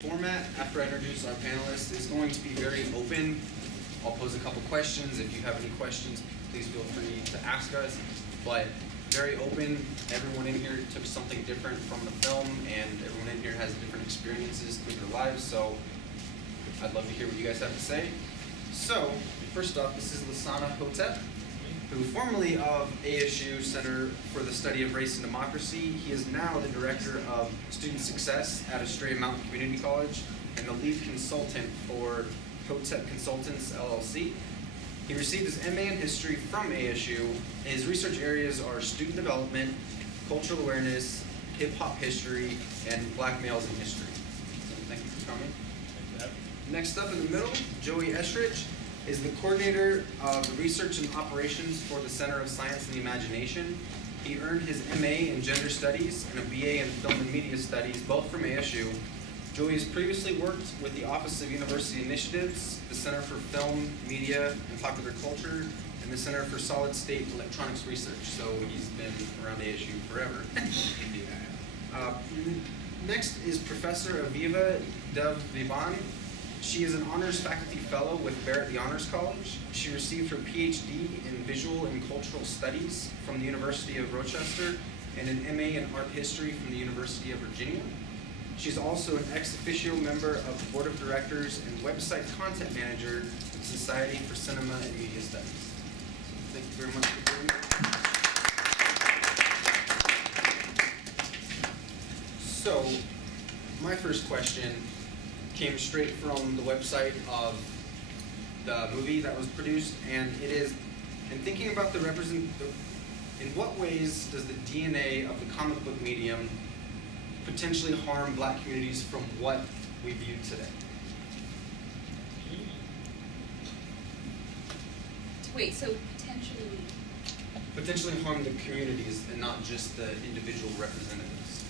Format, after I introduce our panelists, is going to be very open. I'll pose a couple questions. If you have any questions, please feel free to ask us. But very open. Everyone in here took something different from the film, and everyone in here has different experiences through their lives. So I'd love to hear what you guys have to say. So first off, this is Lasana Hotep, who formerly of ASU Center for the Study of Race and Democracy. He is now the Director of Student Success at Estrella Mountain Community College and the lead consultant for Hotep Consultants, LLC. He received his MA in History from ASU. His research areas are student development, cultural awareness, hip-hop history, and black males in history. So thank you for coming. Next up in the middle, Joey Estrich is the coordinator of research and operations for the Center of Science and the Imagination. He earned his MA in Gender Studies and a BA in Film and Media Studies, both from ASU. Joey has previously worked with the Office of University Initiatives, the Center for Film, Media, and Popular Culture, and the Center for Solid State Electronics Research. So he's been around ASU forever. Next is Professor Aviva Dove Vivan. She is an honors faculty fellow with Barrett the Honors College. She received her PhD in Visual and Cultural Studies from the University of Rochester and an MA in Art History from the University of Virginia. She's also an ex officio member of the Board of Directors and website content manager of the Society for Cinema and Media Studies. So thank you very much for doing that. So, my first question came straight from the website of the movie that was produced, and it is, in thinking about in what ways does the DNA of the comic book medium potentially harm black communities from what we view today? Wait, so potentially? Potentially harm the communities and not just the individual representatives.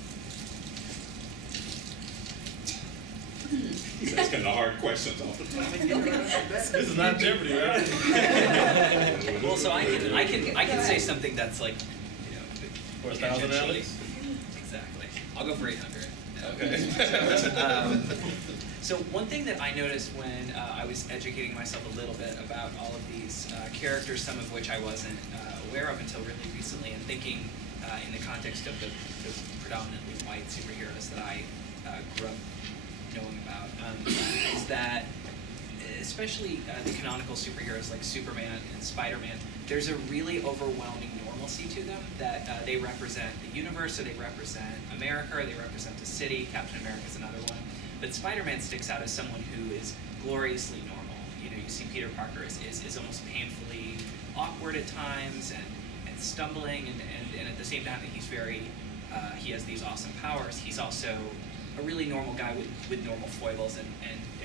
He's asking the hard questions all the time. This is not Jeopardy, right? Well, so I can say something that's like, for 1,000 alleys? Exactly. I'll go for 800. Okay. So one thing that I noticed when I was educating myself a little bit about all of these characters, some of which I wasn't aware of until really recently, and thinking in the context of the predominantly white superheroes that I grew up knowing about, is that especially the canonical superheroes like Superman and Spider-Man, there's a really overwhelming normalcy to them, that they represent the universe, or they represent America, or they represent a city. Captain America is another one. But Spider-Man sticks out as someone who is gloriously normal. You know, you see Peter Parker is almost painfully awkward at times and stumbling, and at the same time that he's very, he has these awesome powers, he's also a really normal guy with normal foibles, and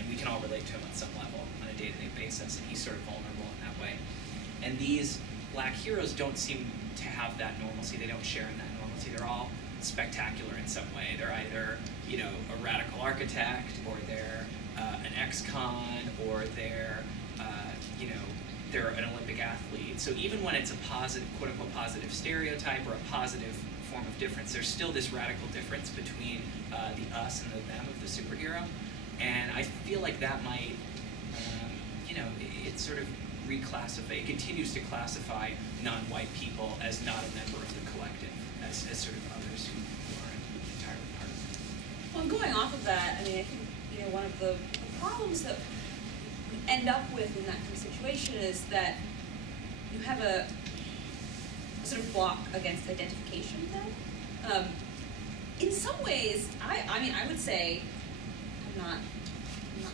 we can all relate to him on some level on a day-to-day basis, and he's sort of vulnerable in that way. And these black heroes don't seem to have that normalcy. They don't share in that normalcy. They're all spectacular in some way. They're either, a radical architect, or they're an ex-con, or they're, they're an Olympic athlete. So even when it's a positive, quote-unquote, positive stereotype or a positive form of difference, there's still this radical difference between the us and the them of the superhero. And I feel like that might, it sort of it continues to classify non-white people as not a member of the collective, as sort of others who aren't entirely part of it. Well, going off of that, I think, one of the problems that we end up with in that kind of situation is that you have a sort of block against identification then. In some ways, I would say, I'm not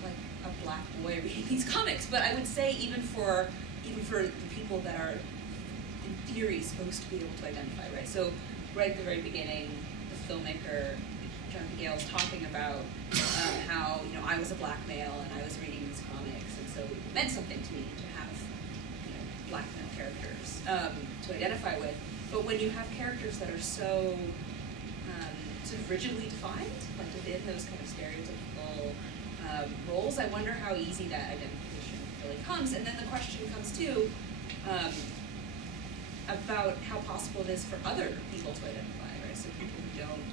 like a black boy reading these comics, but I would say even for the people that are in theory supposed to be able to identify, right? So right at the very beginning, the filmmaker Jonathan Gale is talking about how I was a black male and I was reading these comics, and so it meant something to me to have black male characters to identify with. But when you have characters that are so sort of rigidly defined, like within those kind of stereotypical roles, I wonder how easy that identification really comes. And then the question comes too about how possible it is for other people to identify, right? So people who don't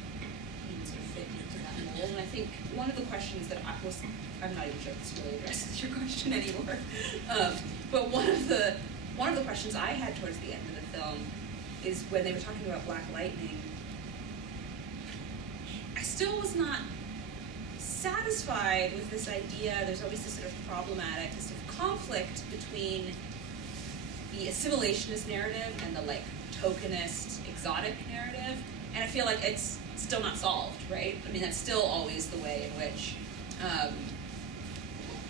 sort of fit into that mold. And I think one of the questions that I'm not even sure if this really addresses your question anymore, but one of the questions I had towards the end of the film is when they were talking about Black Lightning, I still was not satisfied with this idea. There's always this sort of problematic, this sort of conflict between the assimilationist narrative and the like tokenist, exotic narrative, and I feel like it's still not solved, right? I mean, that's still always the way in which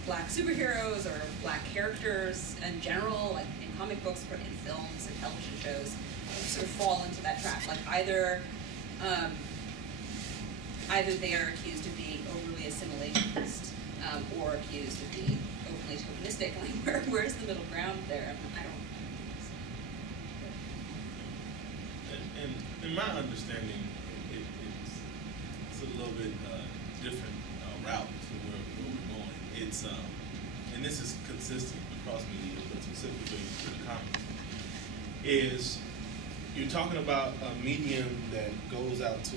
Black superheroes or Black characters in general, like in comic books, or in films and television shows, sort of fall into that trap. Like either they are accused of being overly assimilationist or accused of being overly tokenistic. Like, where's the middle ground there? I don't. And in my understanding, it's a little bit different route to where we're going. It's and this is consistent across media, but specifically to the comics, is you're talking about a medium that goes out to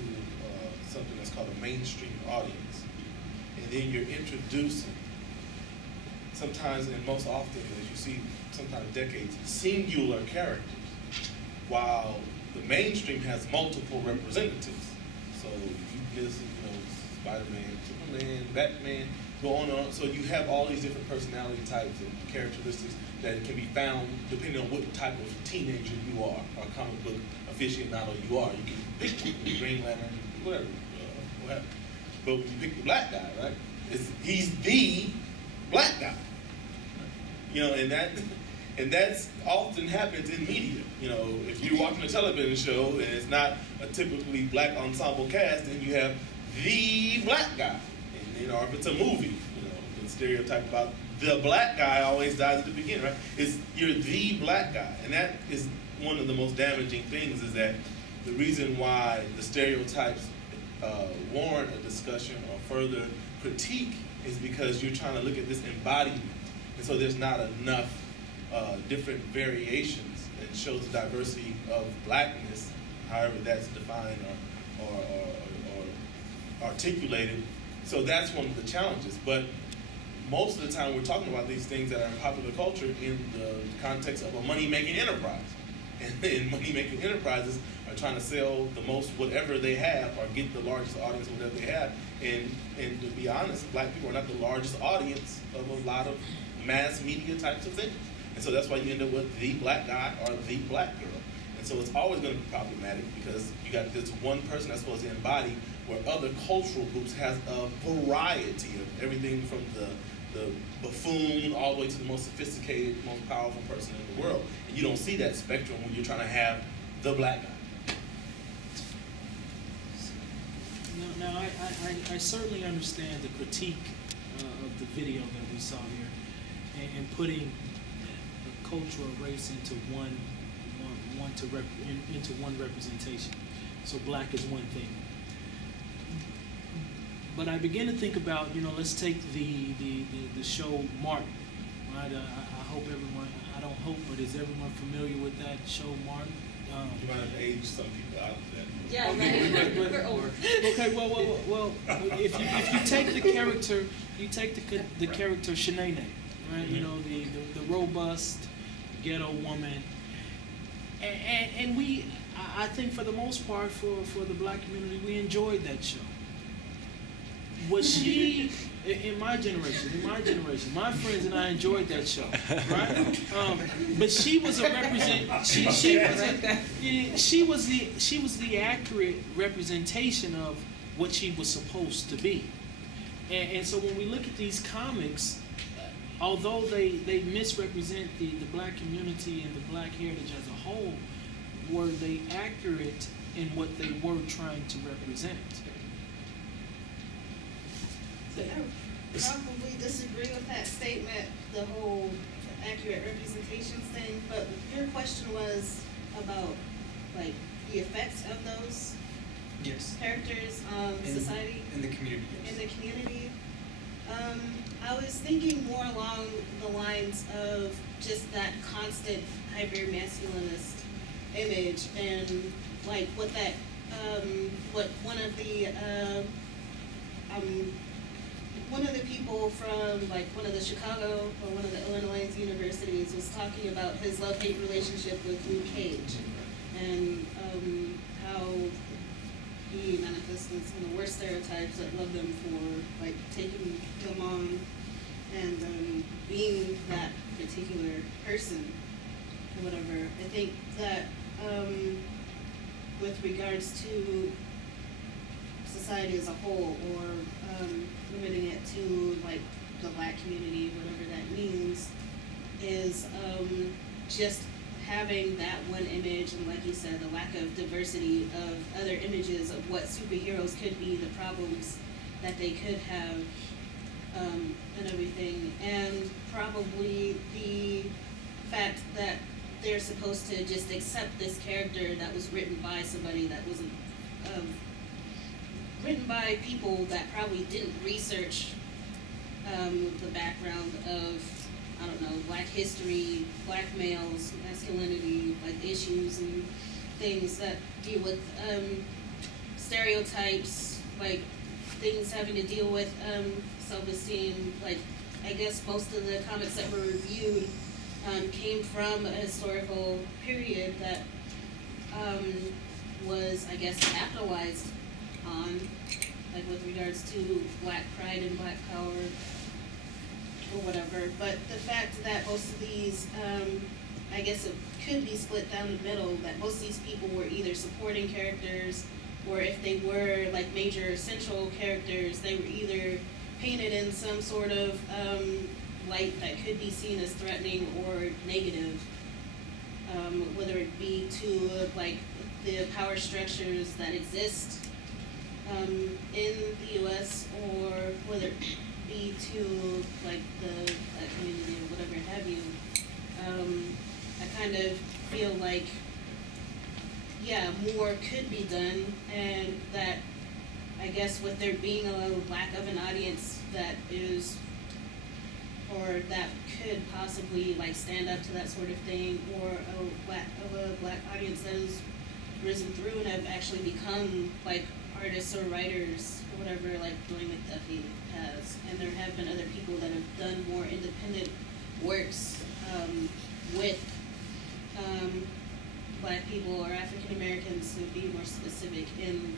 something that's called a mainstream audience, and then you're introducing, sometimes and most often, as you see, sometimes decades, singular characters, while the mainstream has multiple representatives. So you listen, Spider-Man, Superman, Batman, go on and on. So you have all these different personality types and characteristics that can be found depending on what type of teenager you are, or comic book aficionado you are. You can pick the Green Lantern, whatever. But when you pick the black guy, right? He's the black guy. And that's often happens in media. If you're watching a television show and it's not a typically black ensemble cast, then you have the black guy. And or if it's a movie, the stereotype about the black guy always dies at the beginning, right? You're the black guy. And that is one of the most damaging things, is that the reason why the stereotypes warrant a discussion or further critique is because you're trying to look at this embodiment. And so there's not enough different variations that shows the diversity of blackness, however that's defined or articulated. So that's one of the challenges. But most of the time we're talking about these things that are in popular culture in the context of a money-making enterprise. And money-making enterprises are trying to sell the most whatever they have or get the largest audience of whatever they have. And to be honest, black people are not the largest audience of a lot of mass media types of things. And so that's why you end up with the black guy or the black girl. And so it's always going to be problematic because you got this one person that's supposed to embody where other cultural groups has a variety of everything from the buffoon all the way to the most sophisticated, most powerful person in the world. And you don't see that spectrum when you're trying to have the black guy. Now I certainly understand the critique of the video that we saw here, and putting a culture or race into one representation. So black is one thing. But I begin to think about, let's take the show Martin, right? I hope everyone, I don't hope, but is everyone familiar with that show Martin? You might have aged some people out of that. Yeah, okay, right. We're old. Okay, well, if you take the character, the character Shanae, right? Mm-hmm. The robust ghetto woman, and I think for the most part, for the black community, we enjoyed that show. Was she, in my generation, my friends and I enjoyed that show, right? But she was a she was the accurate representation of what she was supposed to be. And so when we look at these comics, although they misrepresent the black community and the black heritage as a whole, were they accurate in what they were trying to represent? I probably disagree with that statement, the whole accurate representations thing, but your question was about like the effects of those characters in society? In the community, yes. In the community. I was thinking more along the lines of just that constant hyper-masculinist image and like what that, what one of the one of the people from like one of the Chicago or one of the Illinois universities was talking about his love-hate relationship with Luke Cage and how he manifested some of the worst stereotypes that love them for like taking them on and being that particular person or whatever. I think that with regards to society as a whole, or limiting it to like the Black community, whatever that means, is just having that one image, and like you said, the lack of diversity of other images of what superheroes could be, the problems that they could have, and everything, and probably the fact that they're supposed to just accept this character that was written by somebody that wasn't written by people that probably didn't research the background of, I don't know, Black history, Black males, masculinity, like issues and things that deal with stereotypes, like things having to deal with self-esteem. Like, I guess most of the comics that were reviewed came from a historical period that was, I guess, capitalized on, like with regards to Black pride and Black power or whatever. But the fact that most of these, I guess it could be split down the middle, that most of these people were either supporting characters, or if they were like major central characters, they were either painted in some sort of light that could be seen as threatening or negative, whether it be to like the power structures that exist in the U.S., or whether it be to like the community or whatever have you. I kind of feel like, yeah, more could be done, and that I guess with there being a lack of an audience that is, or that could possibly like stand up to that sort of thing, or a black audience that has risen through and have actually become like artists or writers or whatever, like Dwayne McDuffie has. And there have been other people that have done more independent works with Black people or African Americans, to be more specific, in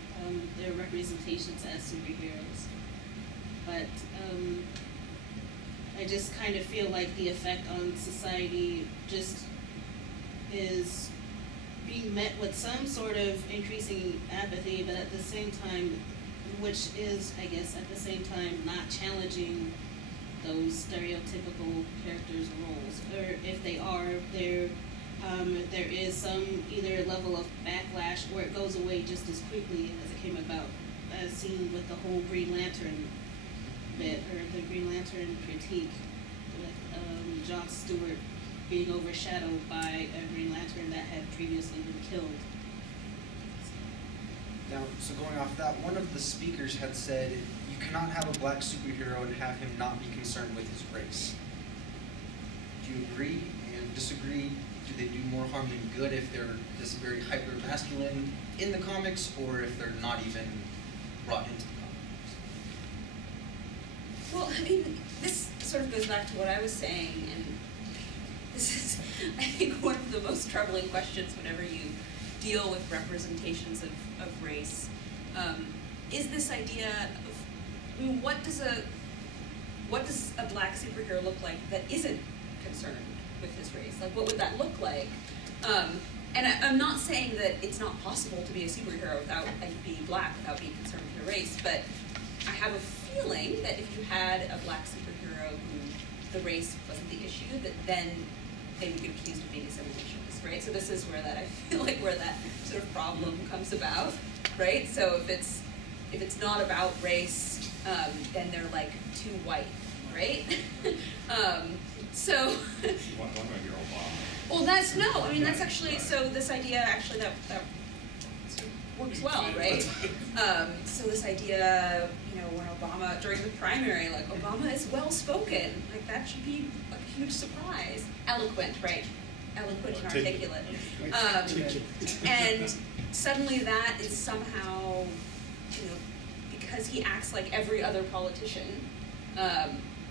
their representations as superheroes. But I just kind of feel like the effect on society just is being met with some sort of increasing apathy, but at the same time, which is, I guess, at the same time not challenging those stereotypical characters or roles. Or if they are, there is some either level of backlash, or it goes away just as quickly as it came about, as seen with the whole Green Lantern bit, or the Green Lantern critique, with John Stewart being overshadowed by a Green Lantern that had previously been killed. Now, so going off that, one of the speakers had said, you cannot have a Black superhero and have him not be concerned with his race. Do you agree and disagree? Do they do more harm than good if they're this very hyper-masculine in the comics, or if they're not even brought into the comics? Well, I mean, this sort of goes back to what I was saying, and this is, I think, one of the most troubling questions whenever you deal with representations of race, is this idea of, I mean, what does a Black superhero look like that isn't concerned with his race? Like, what would that look like? And I'm not saying that it's not possible to be a superhero without, and be Black without being concerned with your race, but I have a feeling that if you had a Black superhero who the race wasn't the issue, that then they would get accused of being assimilationist, right? So this is where that, I feel like, where that sort of problem comes about, right? So if it's not about race, then they're like too white, right? So. One of your Obama. Well, that's actually, so this idea actually that sort of works well, right? So this idea, when Obama, during the primary, like, Obama is well-spoken, like, that should be a huge surprise. Eloquent, right? Eloquent and articulate. And suddenly that is somehow, because he acts like every other politician,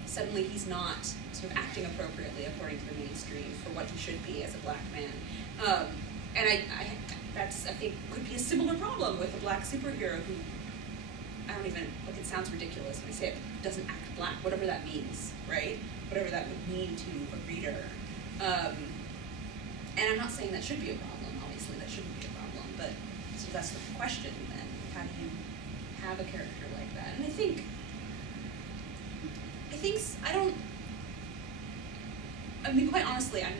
suddenly he's not sort of acting appropriately according to the mainstream for what he should be as a black man. And that's, I think, could be a similar problem with a black superhero who, I don't even, like, it sounds ridiculous when I say it, doesn't act black, whatever that means, right? Whatever that would mean to a reader. And I'm not saying that should be a problem, obviously that shouldn't be a problem, but so that's the question then, how do you have a character like that? And I think, I mean, quite honestly, I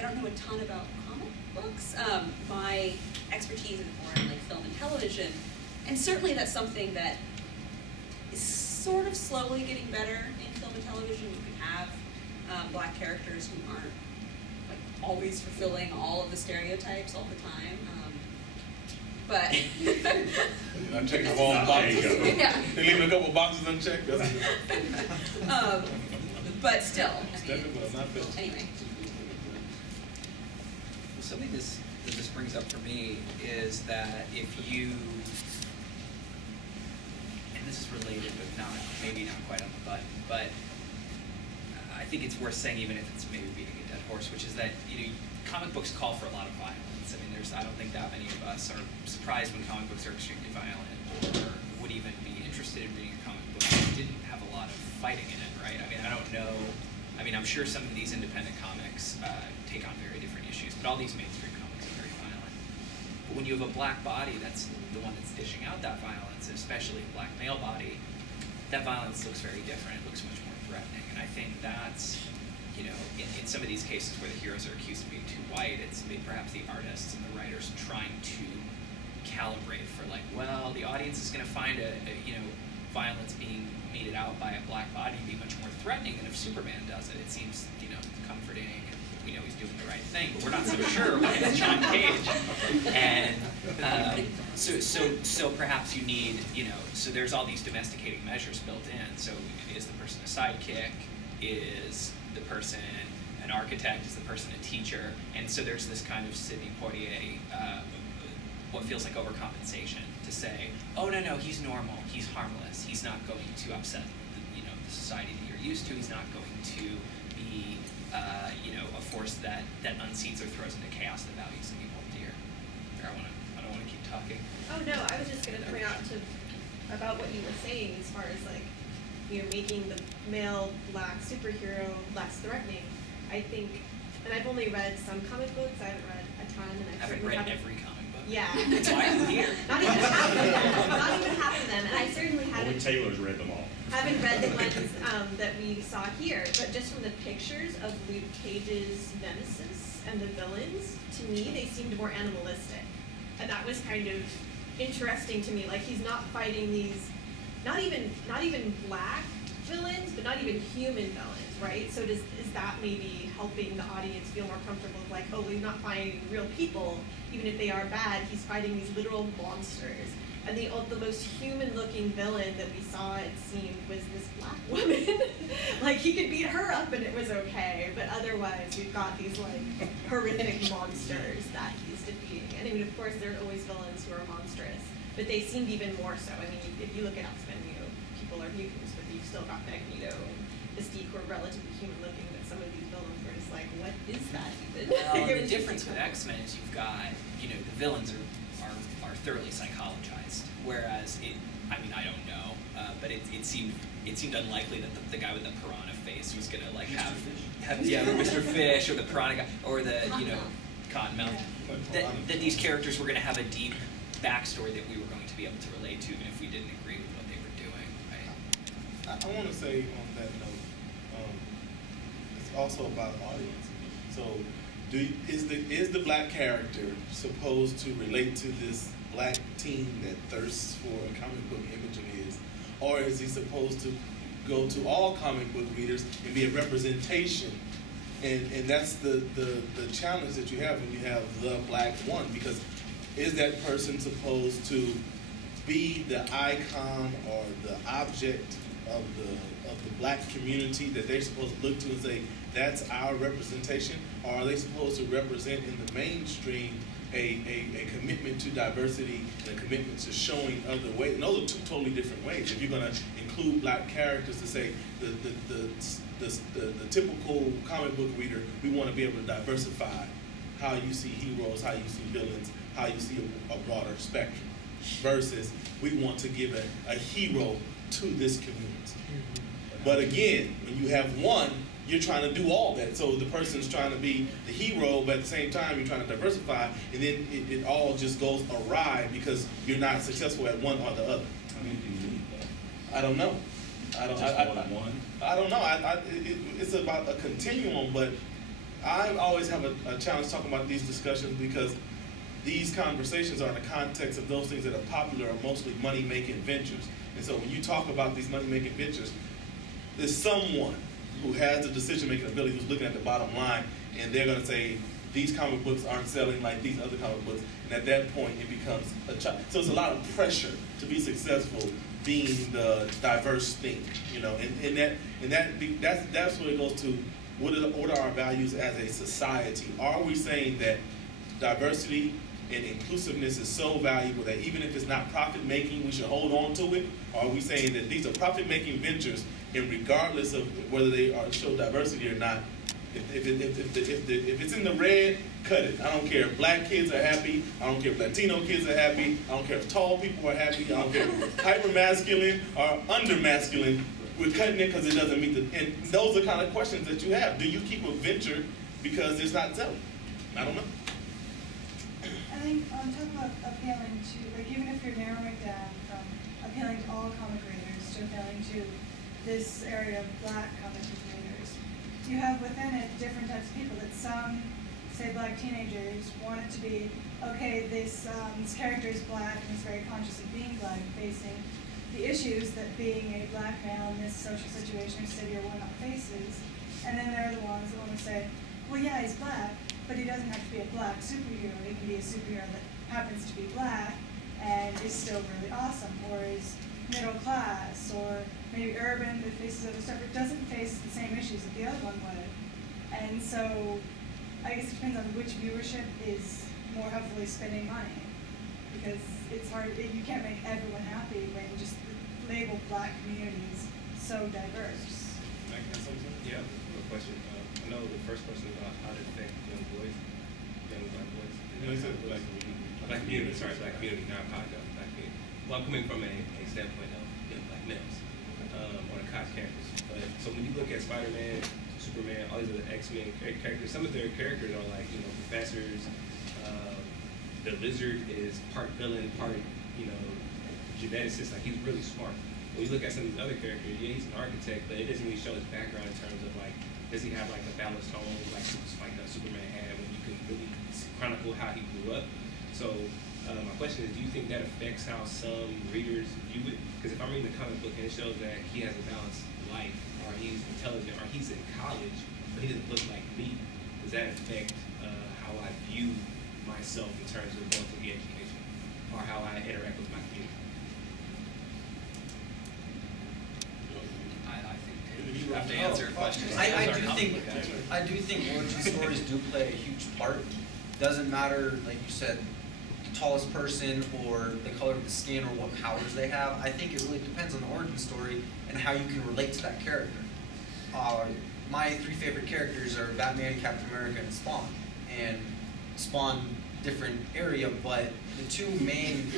don't know a ton about comic books. My expertise is more in like film and television, and certainly that's something that is sort of slowly getting better in film and television. You can have black characters who aren't like always fulfilling all of the stereotypes all the time. But I'm checking off all the boxes. Yeah. They're leaving a couple boxes unchecked. But still, anyway. Something that this brings up for me is that if you, and this is related, but maybe not quite on the button, but I think it's worth saying, even if it's maybe beating a dead horse, which is that comic books call for a lot of violence. I mean, I don't think that many of us are surprised when comic books are extremely violent, or would even be interested in reading a comic book that didn't have a lot of fighting in it, right? I mean, I don't know. I mean, I'm sure some of these independent comics take on very different issues, but all these mainstream comics are very violent. But when you have a black body, that's the one that's dishing out that violence, and especially a black male body, that violence looks very different. It looks much more threatening, and I think that's, in some of these cases where the heroes are accused of being too white, it's perhaps the artists and the writers trying to calibrate for like, well, the audience is going to find violence being meted out by a black body be much more threatening than if Superman does it. It seems, comforting, and we know he's doing the right thing, but we're not so sure when it's John Cage. And so perhaps you need, so there's all these domesticating measures built in. So is the person a sidekick? Is the person an architect? Is the person a teacher? And so there's this kind of Sidney Poitier, what feels like overcompensation to say, oh no, he's normal, he's harmless, he's not going to upset the society that you're used to, he's not going to be a force that unseats or throws into chaos the values that you hold dear. I don't want to keep talking. Oh no, I was just going to point out about what you were saying as far as like, making the male black superhero less threatening. I think, and I've only read some comic books, I haven't read a ton, and I haven't read every comic book. Yeah. That's why I'm here. Not even half of them. Not even half of them, and I certainly haven't. Only Taylor's read them all. Haven't read the ones that we saw here, but just from the pictures of Luke Cage's nemesis and the villains, to me they seemed more animalistic, and that was kind of interesting to me. Like, he's not fighting these, not even black villains, but not even human villains, right? So is that maybe helping the audience feel more comfortable? Like, oh, he's not fighting real people, even if they are bad. He's fighting these literal monsters. And the most human-looking villain that we saw, it seemed, was this black woman. Like, he could beat her up and it was okay, but otherwise we've got these, like, horrific monsters that he's defeating. And I mean, of course, there are always villains who are monstrous, but they seemed even more so. I mean, if you look at X-Men, people are mutants, but you've still got Magneto and Mystique, who are relatively human-looking, but some of these villains were just like, what is that even? Well, the difference with X-Men is you've got, the villains are thoroughly psychologized, whereas I don't know, but it seemed unlikely that the guy with the piranha face was gonna like have Mr. Fish or the piranha guy or the Cottonmouth, that these characters were gonna have a deep backstory that we were going to be able to relate to, even if we didn't agree with what they were doing. Right? I want to say on that note, it's also about audience. So, is the black character supposed to relate to this black teen that thirsts for a comic book image of his, or is he supposed to go to all comic book readers and be a representation? And that's the challenge that you have when you have the black one, because is that person supposed to be the icon or the object of the black community that they're supposed to look to and say, that's our representation? Or are they supposed to represent in the mainstream a commitment to diversity and a commitment to showing other ways. And those are two totally different ways. If you're going to include black characters, to say the typical comic book reader, we want to be able to diversify how you see heroes, how you see villains, how you see a broader spectrum, versus we want to give a hero to this community. But again, when you have one, you're trying to do all that. So the person's trying to be the hero, but at the same time, you're trying to diversify, and then it all just goes awry because you're not successful at one or the other. I mean, do you need that? I don't know. Just more than one? I don't know. It's about a continuum, but I always have a challenge talking about these discussions because these conversations are in the context of those things that are popular are mostly money-making ventures. And so when you talk about these money-making ventures, there's someone who has the decision-making ability who's looking at the bottom line, and they're going to say, these comic books aren't selling like these other comic books. And at that point, it becomes a challenge. So it's a lot of pressure to be successful being the diverse thing, you know, that's what it goes to. What are our values as a society? Are we saying that diversity and inclusiveness is so valuable that even if it's not profit-making, we should hold on to it? Or are we saying that these are profit-making ventures, and regardless of whether they show diversity or not, if it's in the red, cut it. I don't care if black kids are happy. I don't care if Latino kids are happy. I don't care if tall people are happy. I don't care if hyper-masculine or under-masculine. We're cutting it because it doesn't meet the... And those are the kind of questions that you have. Do you keep a venture because it's not selling? I don't know. I think on top of appealing to, like, even if you're narrowing down from appealing to all comic readers to appealing to this area of black comic readers, you have within it different types of people. That some, say, black teenagers want it to be, okay, this character is black and is very conscious of being black, facing the issues that being a black male in this social situation or city or whatnot faces. And then there are the ones that want to say, well, yeah, he's black, but he doesn't have to be a black superhero. He can be a superhero that happens to be black and is still really awesome, or is middle class, or maybe urban that faces other stuff. It doesn't face the same issues that the other one would. And so I guess it depends on which viewership is more heavily spending money, because it's hard, you can't make everyone happy when just the label black community is so diverse. Yeah, a question. I know the first question about how to affect young boys, young black boys. No, you said black community. Black community, sorry, black community, not podcast, black community. Well, I'm coming from a standpoint of young black males, on a college campus. But so when you look at Spider-Man, Superman, all these other X-Men characters, some of their characters are like, professors. The Lizard is part villain, part, geneticist. Like, he's really smart. When you look at some of these other characters, yeah, he's an architect, but it doesn't really show his background in terms of, like, does he have, like, a balanced home, like Superman had, when you can really chronicle how he grew up. So my question is, do you think that affects how some readers view it? Because if I'm reading the comic book and it shows that he has a balanced life, or he's intelligent, or he's in college, but he doesn't look like me, does that affect how I view myself in terms of going to the education, or how I interact with my community? I think you have to answer questions. I do think origin stories do play a huge part. Doesn't matter, like you said, the tallest person or the color of the skin or what powers they have. I think it really depends on the origin story and how you can relate to that character. My three favorite characters are Batman, Captain America, and Spawn. And Spawn, different area, but the two main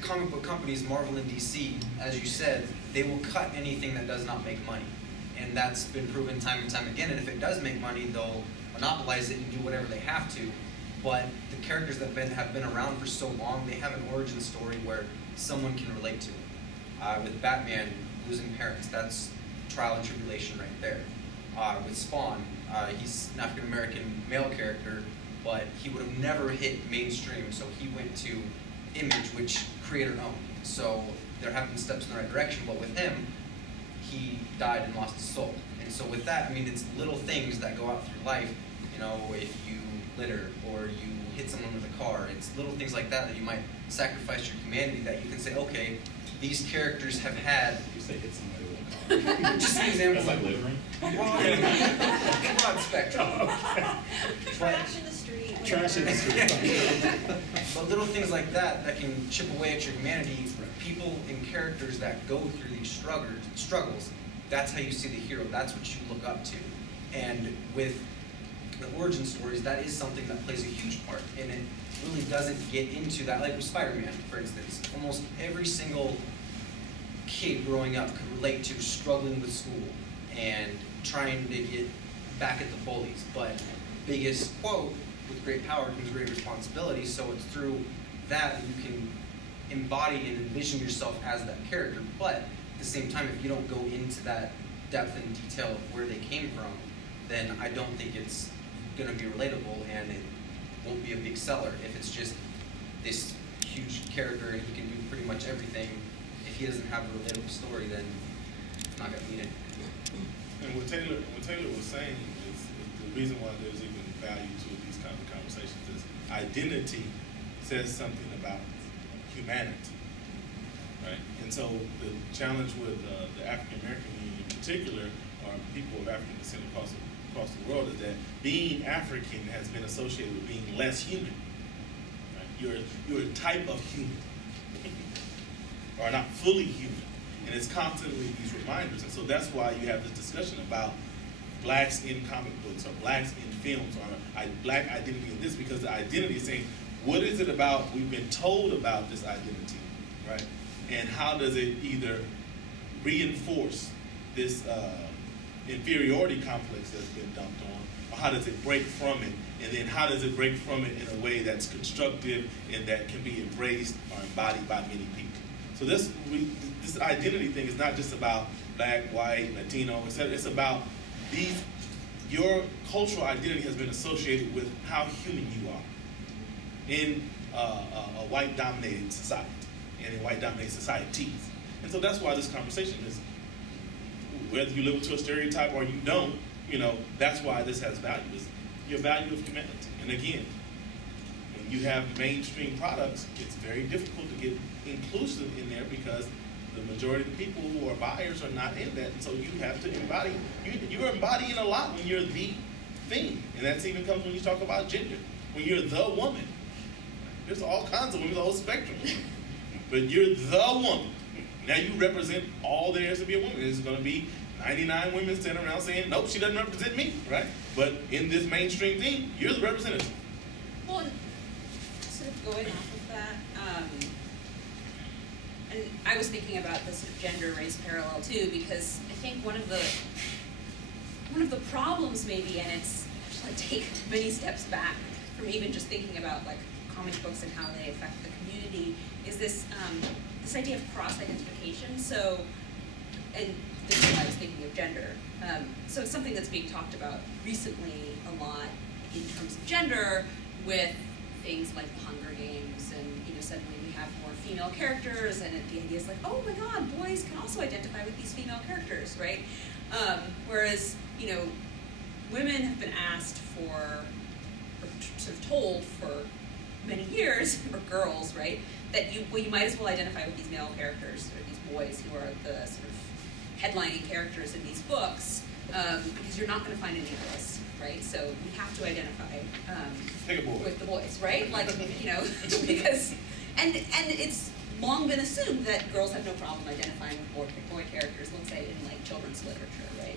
comic book companies, Marvel and DC, as you said, they will cut anything that does not make money. And that's been proven time and time again. And if it does make money, they'll monopolize it and do whatever they have to. But the characters that have been around for so long, they have an origin story where someone can relate to it. With Batman losing parents, that's trial and tribulation right there. With Spawn, he's an African-American male character, but he would have never hit mainstream, so he went to Image, which creator owned. So there have been steps in the right direction, but with him, he died and lost his soul. And so with that, I mean, it's little things that go out through life. If you litter or you hit someone with a car, it's little things like that that you might sacrifice your humanity, that you can say, okay, these characters have had... You say hit somebody with a car. Just an example. That's like littering? Well, broad spectrum. Trash in the street. Trash industry. But little things like that that can chip away at your humanity, people and characters that go through these struggles, that's how you see the hero, that's what you look up to. And with the origin stories, that is something that plays a huge part, and it really doesn't get into that. Like with Spider-Man, for instance, almost every single kid growing up could relate to struggling with school and trying to get back at the bullies. But biggest quote, with great power comes great responsibility, so it's through that you can embody and envision yourself as that character. But at the same time, if you don't go into that depth and detail of where they came from, then I don't think it's going to be relatable, and it won't be a big seller if it's just this huge character and he can do pretty much everything. If he doesn't have a relatable story, then it's not going to mean it. And what Taylor was saying is the reason why there's even value to these kinds of conversations is identity says something about humanity, right? And so the challenge with the African American community in particular, or people of African descent across the world, is that being African has been associated with being less human. Right? You're a type of human, or not fully human, and it's constantly these reminders. And so that's why you have this discussion about blacks in comic books, or blacks in films, or black identity in this, because the identity is saying, what is it about we've been told about this identity, right? And how does it either reinforce this inferiority complex that's been dumped on, or how does it break from it? And then how does it break from it in a way that's constructive and that can be embraced or embodied by many people? So this identity thing is not just about black, white, Latino, etc. It's about your cultural identity has been associated with how human you are in a white-dominated society and in white-dominated societies. And so that's why this conversation is, whether you live up to a stereotype or you don't, that's why this has value, is your value of humanity. And again, when you have mainstream products, it's very difficult to get inclusive in there because the majority of the people who are buyers are not in that. And so you have to embody, you're embodying a lot when you're the thing. And that even comes when you talk about gender. When you're the woman. There's all kinds of women, the whole spectrum. But you're the woman. Now you represent all there is to be a woman. There's going to be 99 women standing around saying, nope, she doesn't represent me, right? But in this mainstream thing, you're the representative. Well, sort of going off of that, and I was thinking about the sort of gender-race parallel too, because I think one of the problems maybe, and it's to take many steps back from even just thinking about like comic books and how they affect the community, is this this idea of cross-identification. So, and this is why I was thinking of gender. So it's something that's being talked about recently a lot in terms of gender, with things like the Hunger Games, and suddenly we have more female characters, and the idea is like, oh my God, boys can also identify with these female characters, right? Whereas women have been asked for, or sort of told for many years, or girls, right, that you might as well identify with these male characters, or these boys who are the sort of headlining characters in these books, because you're not going to find any of this, right? So we have to identify with the boys, right? Like, because, and it's long been assumed that girls have no problem identifying with boy characters, let's say in like children's literature, right?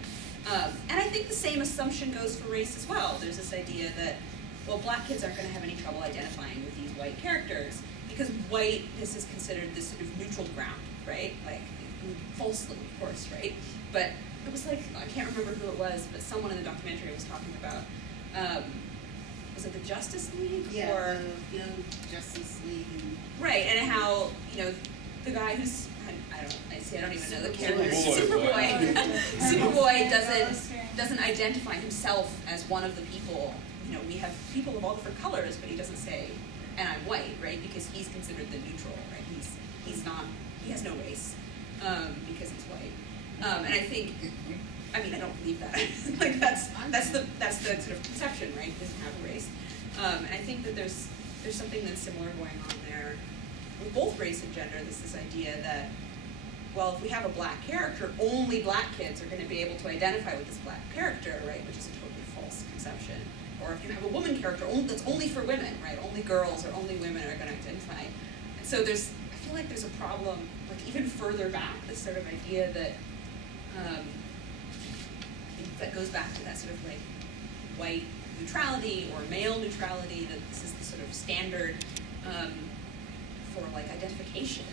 And I think the same assumption goes for race as well. There's this idea that, well, black kids aren't going to have any trouble identifying with these white characters because whiteness is considered this sort of neutral ground, right? Like, falsely, of course, right? But it was like, I can't remember who it was, but someone in the documentary was talking about, was it the Justice League? Yeah, or the Young Justice League. Right, and how, the guy who's, I don't even know the character. Superboy. Superboy doesn't identify himself as one of the people. We have people of all different colors, but he doesn't say, and I'm white, right? Because he's considered the neutral, right? He's not, he has no race, because he's white. And I think, I don't believe that. Like that's the sort of conception, right? He doesn't have a race. And I think that there's something that's similar going on there with both race and gender. This idea that, well, if we have a black character, only black kids are going to be able to identify with this black character, right? Which is a totally false conception. or if you have a woman character that's only for women, right? Only girls or only women are going to identify. And so I feel like there's a problem, like even further back, this sort of idea that that goes back to that sort of like white neutrality or male neutrality, that this is the sort of standard for like identification.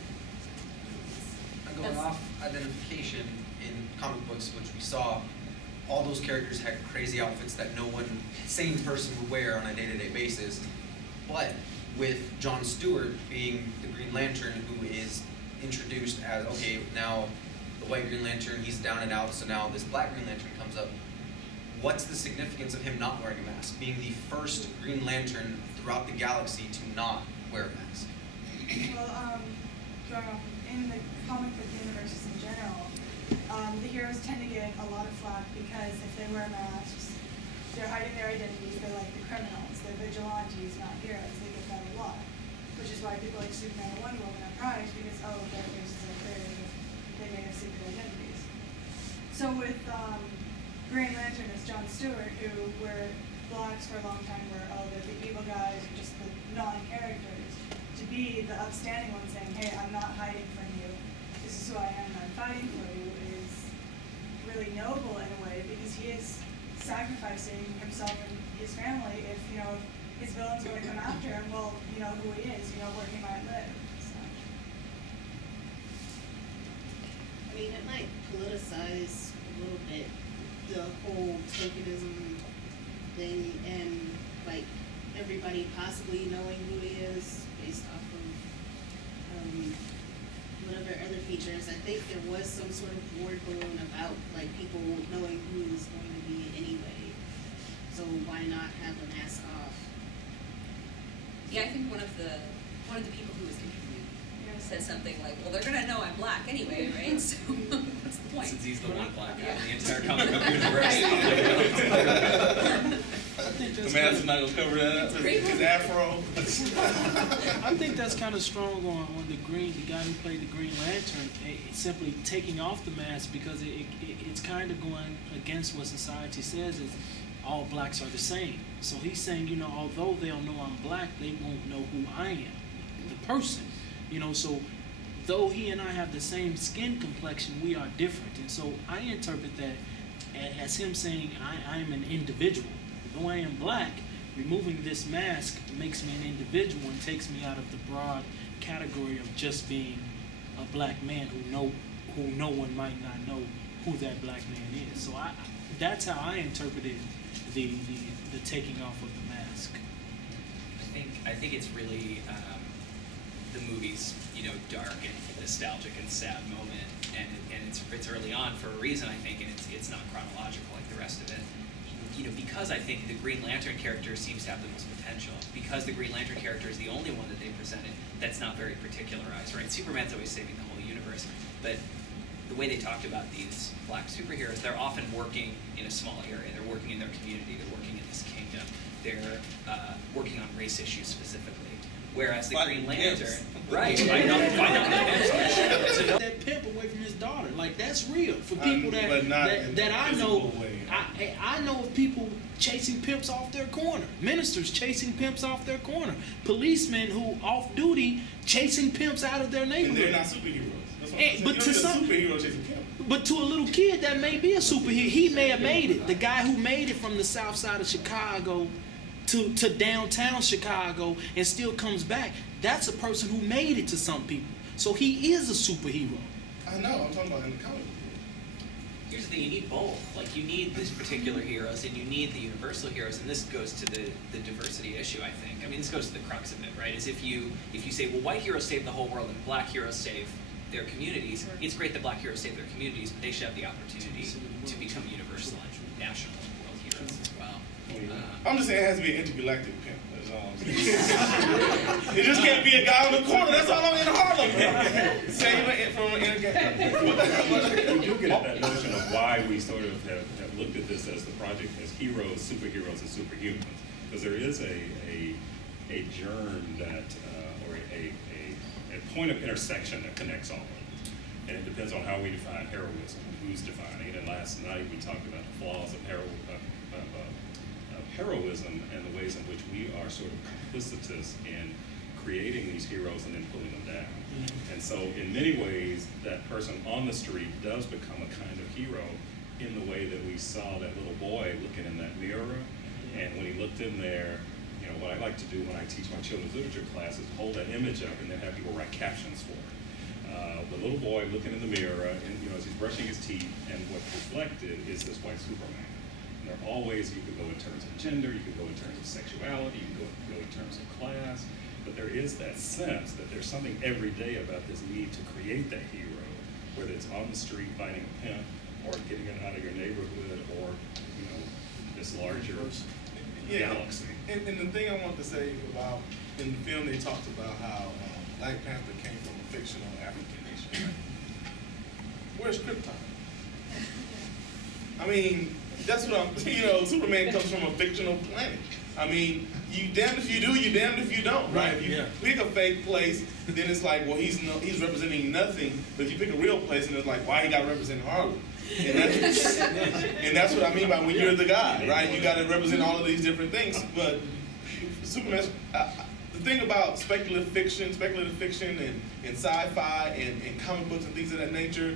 Going off identification in comic books, which we saw, all those characters had crazy outfits that no one sane person would wear on a day-to-day basis. But with Jon Stewart being the Green Lantern, who is introduced as, okay, now the white Green Lantern, he's down and out, so now this black Green Lantern comes up. What's the significance of him not wearing a mask, being the first Green Lantern throughout the galaxy to not wear a mask? Well, growing up in the comic book universes in general, the heroes tend to get a lot of flack because if they wear masks, they're hiding their identities. They're like the criminals. They're vigilantes, not heroes. They get that a lot, which is why people like Superman and Wonder Woman are prized, because their faces are clear. They may have secret identities. So with Green Lantern as Jon Stewart, who were blacks for a long time, were they're the evil guys, or just the non-characters, to be the upstanding one saying, hey, I'm not hiding from you, this is who I am, I'm fighting for you, is really noble in a way, because he is sacrificing himself and his family if, if his villain's going to come after him, well, you know who he is, you know where he might live. So. I mean, it might politicize a little bit the whole tokenism thing, and like everybody possibly knowing who he is based off of whatever other features. I think there was some sort of word balloon about like people knowing who he was going to be anyway. So why not have the mask off? Yeah, I think one of the people who was interviewed said something like, "Well, they're gonna know I'm black anyway, right? So what's the point?" Since he's the one black guy in the entire comic book universe. The mask is not gonna cover that up. His afro. I think that's kind of strong on the guy who played the Green Lantern, simply taking off the mask, because it's kind of going against what society says is all blacks are the same. So he's saying, although they'll know I'm black, they won't know who I am, the person. So though he and I have the same skin complexion, we are different. And so I interpret that as him saying I am an individual. Though I am black, removing this mask makes me an individual and takes me out of the broad category of just being a black man who no one might not know who that black man is. So that's how I interpreted the taking off of the mask. I think it's really the movie's dark and nostalgic and sad moment, and it's early on for a reason, I think, and it's not chronological like the rest of it. Because I think the Green Lantern character seems to have the most potential, because the Green Lantern character is the only one that they presented that's not very particularized, right? Superman's always saving the whole universe, but the way they talked about these black superheroes, they're often working in a small area, they're working in their community, they're working in this kingdom, they're working on race issues specifically. Whereas the Green Lantern, right? I know. That pimp away from his daughter, like that's real for people that I know. I know of people chasing pimps off their corner, ministers chasing pimps off their corner, policemen who off duty chasing pimps out of their neighborhood. And they're not superheroes. That's what But to some superhero chasing pimps. But to a little kid, that may be a superhero. He may have made it. The guy who made it from the south side of Chicago to downtown Chicago and still comes back, that's a person who made it to some people. So he is a superhero. I know, I'm talking about in the comic book. Here's the thing, you need both. Like, you need these particular heroes and you need the universal heroes, and this goes to the diversity issue, I think. I mean, this goes to the crux of it, right? Is if you say, well, white heroes save the whole world and black heroes save their communities, it's great that black heroes save their communities, but they should have the opportunity to become universal and national world heroes as well. I'm just saying it has to be an intergalactic pimp. That's all I'm saying. It just can't be a guy on the corner. That's all I'm in Harlem. Save it from an intergalactic. We do get at that notion of why we sort of have looked at this as the project as heroes, superheroes, and superhumans. Because there is a germ that, or a point of intersection that connects all of them. And it depends on how we define heroism, who's defining it. And last night we talked about the flaws of heroism and the ways in which we are sort of complicitous in creating these heroes and then pulling them down. And so in many ways, that person on the street does become a kind of hero in the way that we saw that little boy looking in that mirror. And when he looked in there, you know, what I like to do when I teach my children's literature class is hold that image up and then have people write captions for it. The little boy looking in the mirror, and you know, as he's brushing his teeth, and what's reflected is this white Superman. And there are all ways you could go in terms of gender, you could go in terms of sexuality, you could go in terms of class, but there is that sense that there's something every day about this need to create that hero, whether it's on the street fighting a pimp, or getting it out of your neighborhood, or you know, this larger galaxy. And the thing I want to say about, in the film they talked about how Black Panther came from a fictional African nation. Right? Where's Krypton? I mean, that's what I'm, you know, Superman comes from a fictional planet. I mean, you damned if you do, you damned if you don't, right? If you pick a fake place, then it's like, well, he's representing nothing. But if you pick a real place, and it's like, why he got to represent Harlem? And that's what I mean by when you're the guy, right? You got to represent all of these different things. But Superman, the thing about speculative fiction and sci-fi and comic books and things of that nature,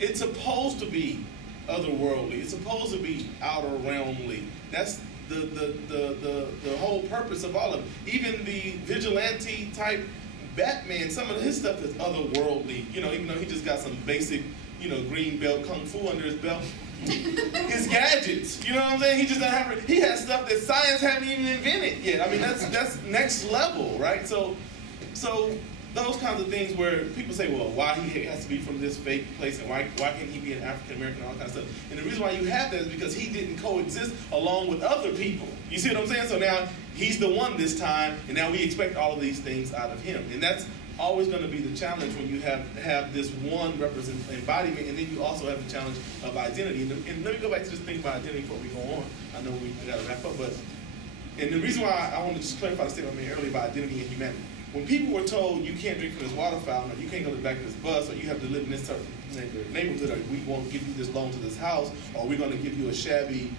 it's supposed to be otherworldly. It's supposed to be outer realmly. That's the whole purpose of all of it. Even the vigilante type Batman, some of his stuff is otherworldly. You know, even though he just got some basic, you know, green belt kung fu under his belt. His gadgets, you know what I'm saying? He just doesn't have. He has stuff that science haven't even invented yet. I mean, that's next level, right? So those kinds of things where people say, well, why he has to be from this fake place and why can't he be an African American and all that kind of stuff. And the reason why you have that is because he didn't coexist along with other people. You see what I'm saying? So now he's the one this time, and now we expect all of these things out of him, and that's always going to be the challenge when you have this one embodiment, and then you also have the challenge of identity. And let me go back to this thing about identity before we go on. I know we got to wrap up, but and the reason why I want to just clarify the statement I made earlier about identity and humanity. When people were told you can't drink from this water fountain, or you can't go to the back of this bus, or you have to live in this certain neighborhood, or we won't give you this loan to this house, or we're going to give you a shabby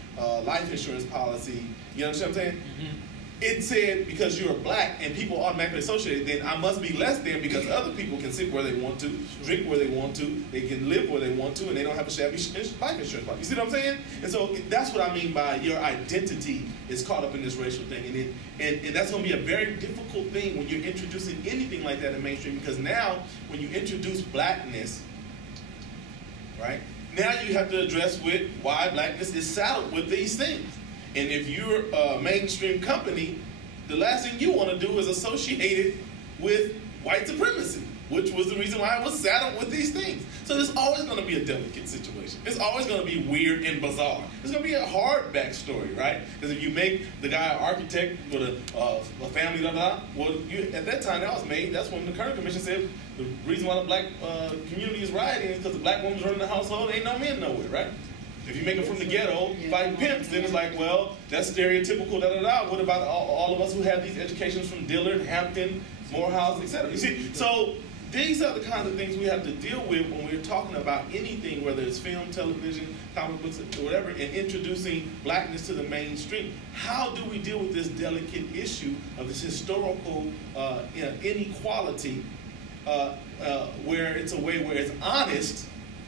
life insurance policy, you understand what I'm saying? Mm-hmm. It said because you're black and people automatically associate it, then I must be less than because other people can sit where they want to, drink where they want to, they can live where they want to, and they don't have a shabby life insurance policy. You see what I'm saying? And so that's what I mean by your identity is caught up in this racial thing. And that's going to be a very difficult thing when you're introducing anything like that in mainstream, because now when you introduce blackness, right, now you have to address with why blackness is saddled with these things. And if you're a mainstream company, the last thing you want to do is associate it with white supremacy, which was the reason why I was saddled with these things. So there's always going to be a delicate situation. It's always going to be weird and bizarre. It's going to be a hard backstory, right? Because if you make the guy an architect with a family, well, at that time that was made, that's when the Kerner Commission said the reason why the black community is rioting is because the black woman's running the household, ain't no men nowhere, right? If you make them from the ghetto, fighting pimps, then it's like, well, that's stereotypical, What about all of us who have these educations from Dillard, Hampton, Morehouse, etc.? You see, so these are the kinds of things we have to deal with when we're talking about anything, whether it's film, television, comic books, or whatever, and introducing blackness to the mainstream. How do we deal with this delicate issue of this historical inequality where it's a way where it's honest,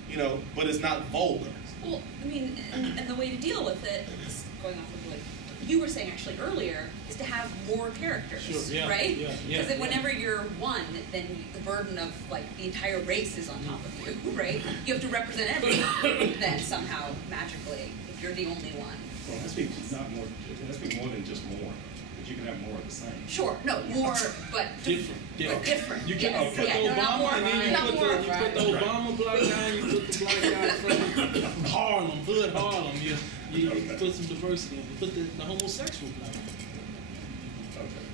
you know, but it's not vulgar? Well, I mean, and the way to deal with it, is going off of what you were saying actually earlier, is to have more characters, right? Because whenever you're one, then the burden of like the entire race is on top of you, right? You have to represent everyone then somehow magically if you're the only one. Well, it has to be not more. It has to be more than just more. But you can have more of the same. Sure, no, more, but different. But different. You can put the Obama, and then you put the Obama black guy, you put the black guy from Harlem, hood Harlem. You put some diversity. You put the homosexual black guy. Okay.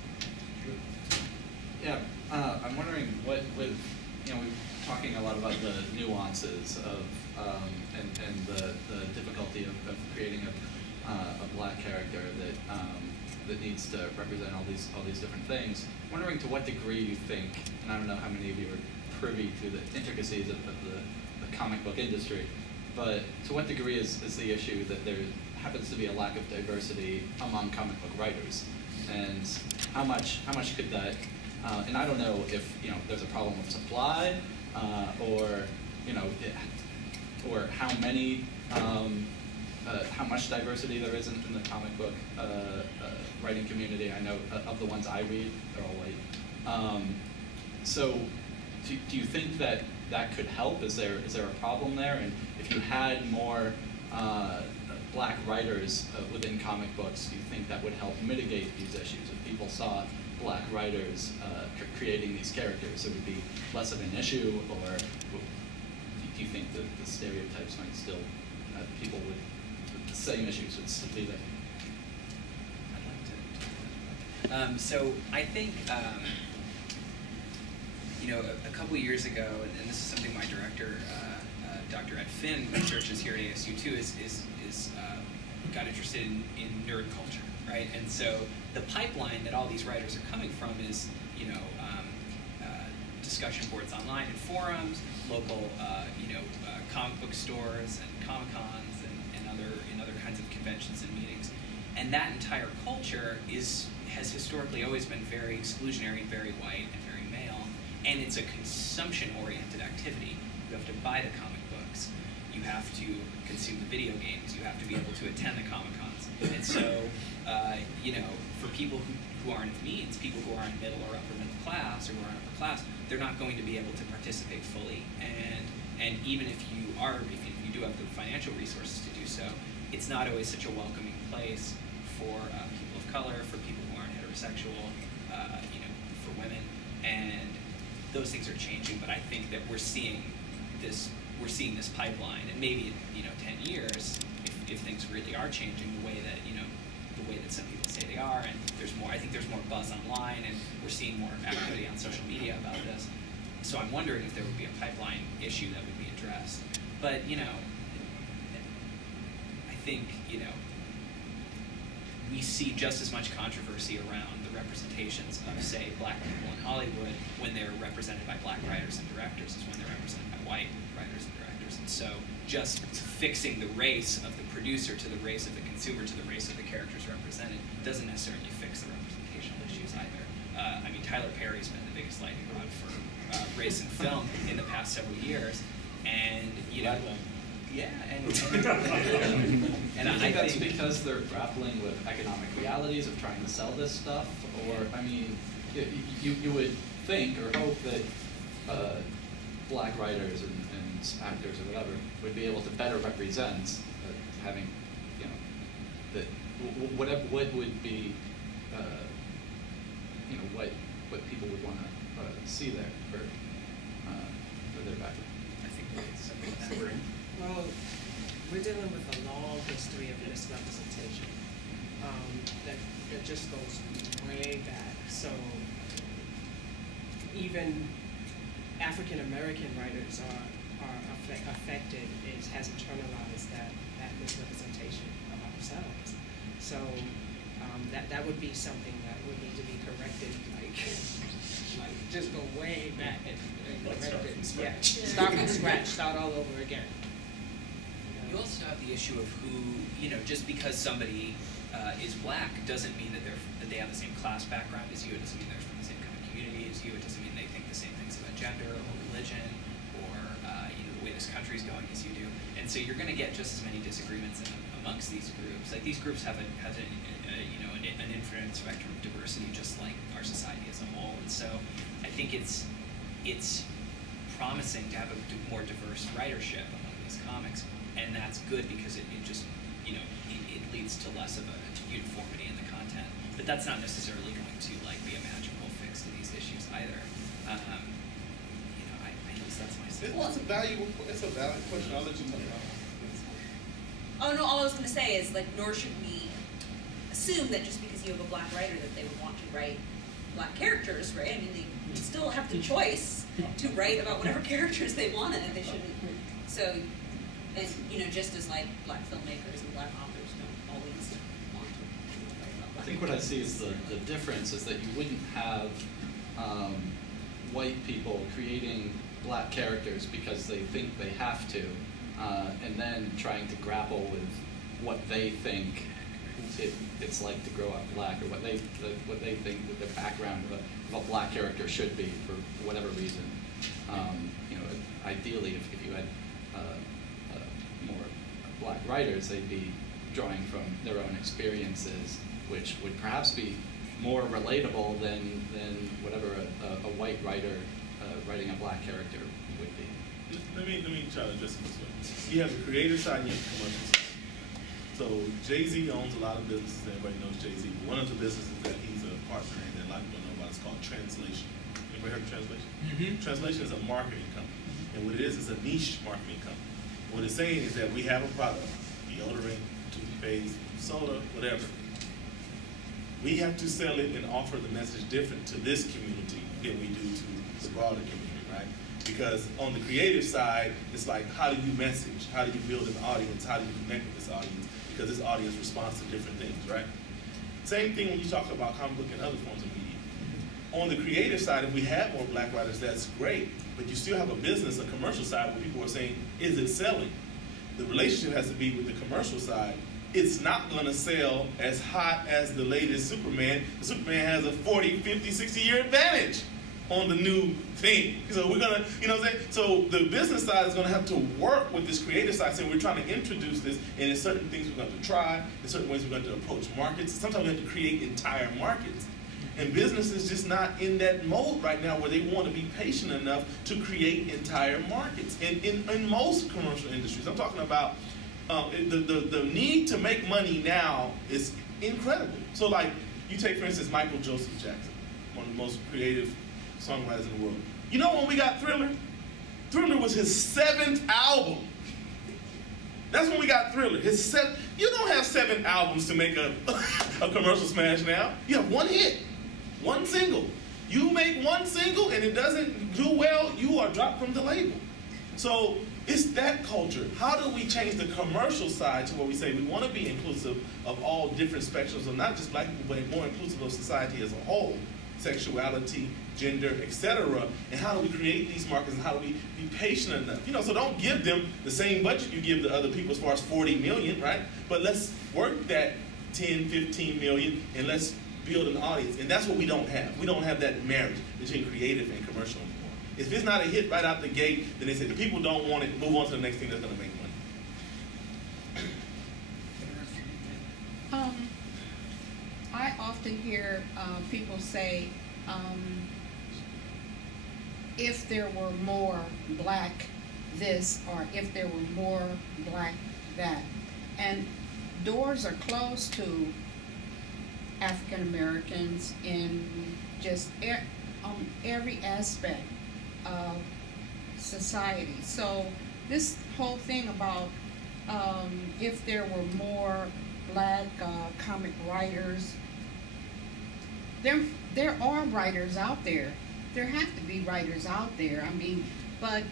Yeah, I'm wondering what with we're talking a lot about the nuances of and the difficulty of creating a black character that needs to represent all these different things. I'm wondering to what degree you think, and I don't know how many of you are privy to the intricacies of the comic book industry, but to what degree is the issue that there happens to be a lack of diversity among comic book writers, and how much could that? And I don't know if there's a problem with supply, or or how many, how much diversity there is in the comic book writing community. I know of the ones I read, they're all white. So, do you think that could help? Is there a problem there? And if you had more black writers within comic books, do you think that would help mitigate these issues? If people saw black writers creating these characters, it would be less of an issue, or do you think that the stereotypes might still, people with the same issues would still be there? I'd like to. So I think, a couple of years ago, and this is something my director, Dr. Ed Finn, researches here at ASU too, got interested in nerd culture, right? And so the pipeline that all these writers are coming from is, discussion boards online and forums, local, comic book stores and Comic-Cons and other kinds of conventions and meetings. And that entire culture has historically always been very exclusionary, very white, and very male. And it's a consumption-oriented activity. You have to buy the comic books. You have to consume the video games. You have to be able to attend the Comic-Cons. And so, for people who aren't of means, people who are in middle or upper middle class or who are upper class, they're not going to be able to participate fully. And even if you do have the financial resources to do so, it's not always such a welcoming place for people of color, for people who aren't heterosexual, for women. And those things are changing, but I think that we're seeing this pipeline, and maybe in 10 years, if things really are changing the way that some people say they are, and I think there's more buzz online, and we're seeing more activity on social media about this. So I'm wondering if there would be a pipeline issue that would be addressed. But I think we see just as much controversy around the representations of, say, black people in Hollywood when they're represented by black writers and directors as when they're represented by white writers and directors. And so just fixing the race of the producer to the race of the consumer to the race of the characters represented doesn't necessarily fix the representational issues either. Tyler Perry's been the biggest lightning rod for race in film in the past several years. And, yeah, and I think that's because they're grappling with economic realities of trying to sell this stuff, or you would think or hope that black writers and actors or whatever would be able to better represent having, that what would be, what people would want to see there for their background. I think it's something like that. Well, we're dealing with a long history of misrepresentation that just goes way back. So even African American writers are affected, has internalized that misrepresentation of ourselves. So that would be something that would need to be corrected, like just go way back and correct it. Yeah, start from scratch, start all over again. You also have the issue of who, just because somebody is black doesn't mean that they have the same class background as you. It doesn't mean they're from the same kind of community as you. It doesn't mean they think the same things about gender or religion or the way this country is going as you do. And so you're going to get just as many disagreements amongst these groups. Like, these groups have an infinite spectrum of diversity, just like our society as a whole. And so I think it's promising to have a more diverse writership among these comics. And that's good because it just, it leads to less of a uniformity in the content. But that's not necessarily going to be a magical fix to these issues either. I guess that's my sense. It's a valid question. I'll let you talk about it. Oh no, all I was going to say is nor should we assume that just because you have a black writer that they would want to write black characters, right? I mean, they still have the choice to write about whatever characters they want, and they shouldn't. So. And just as black filmmakers and black authors don't always want to write about black. I think what I see is the difference is that you wouldn't have white people creating black characters because they think they have to, and then trying to grapple with what they think it's like to grow up black, or what they think that their background of a black character should be for whatever reason. You know, ideally, if you had more black writers, they'd be drawing from their own experiences, which would perhaps be more relatable than whatever a white writer writing a black character would be. Let me try to address it this way. You have the creative side and you have the commercial side. So Jay-Z owns a lot of businesses. Everybody knows Jay-Z. But one of the businesses that he's a partner in that a lot of people don't know about is called Translation. Anybody heard of Translation? Mm-hmm. Translation is a marketing company. And what it is a niche marketing company. What it's saying is that we have a product, deodorant, toothpaste, soda, whatever. We have to sell it and offer the message different to this community than we do to the broader community, right? Because on the creative side, it's like, how do you message? How do you build an audience? How do you connect with this audience? Because this audience responds to different things, right? Same thing when you talk about comic book and other forms of media. On the creative side, if we have more black writers, that's great. But you still have a business, a commercial side, where people are saying, is it selling? The relationship has to be with the commercial side. It's not going to sell as hot as the latest Superman. The Superman has a 40, 50, 60-year advantage on the new thing. So we're going to, you know what I'm saying? So the business side is going to have to work with this creative side, saying we're trying to introduce this, and in certain things we're going to try, in certain ways we're going to approach markets. Sometimes we have to create entire markets. And business is just not in that mode right now where they want to be patient enough to create entire markets. And in most commercial industries, I'm talking about the need to make money now is incredible. So like, you take for instance Michael Joseph Jackson, one of the most creative songwriters in the world. You know when we got Thriller? Thriller was his 7th album. That's when we got Thriller. You don't have 7 albums to make a commercial smash now. You have one hit, one single. You make one single and it doesn't do well, you are dropped from the label. So it's that culture. How do we change the commercial side to where we say we want to be inclusive of all different spectrums of not just black people, but more inclusive of society as a whole, sexuality, gender, etc. And how do we create these markets, and how do we be patient enough? You know, so don't give them the same budget you give to other people as far as 40 million, right? But let's work that 10, 15 million, and let's build an audience. And that's what we don't have. We don't have that marriage between creative and commercial anymore. If it's not a hit right out the gate, then they say the people don't want it, move on to the next thing that's going to make money. I often hear people say, if there were more black this, or if there were more black that. And doors are closed to African Americans in just every aspect of society. So this whole thing about if there were more black comic writers, there are writers out there. There have to be writers out there. I mean, but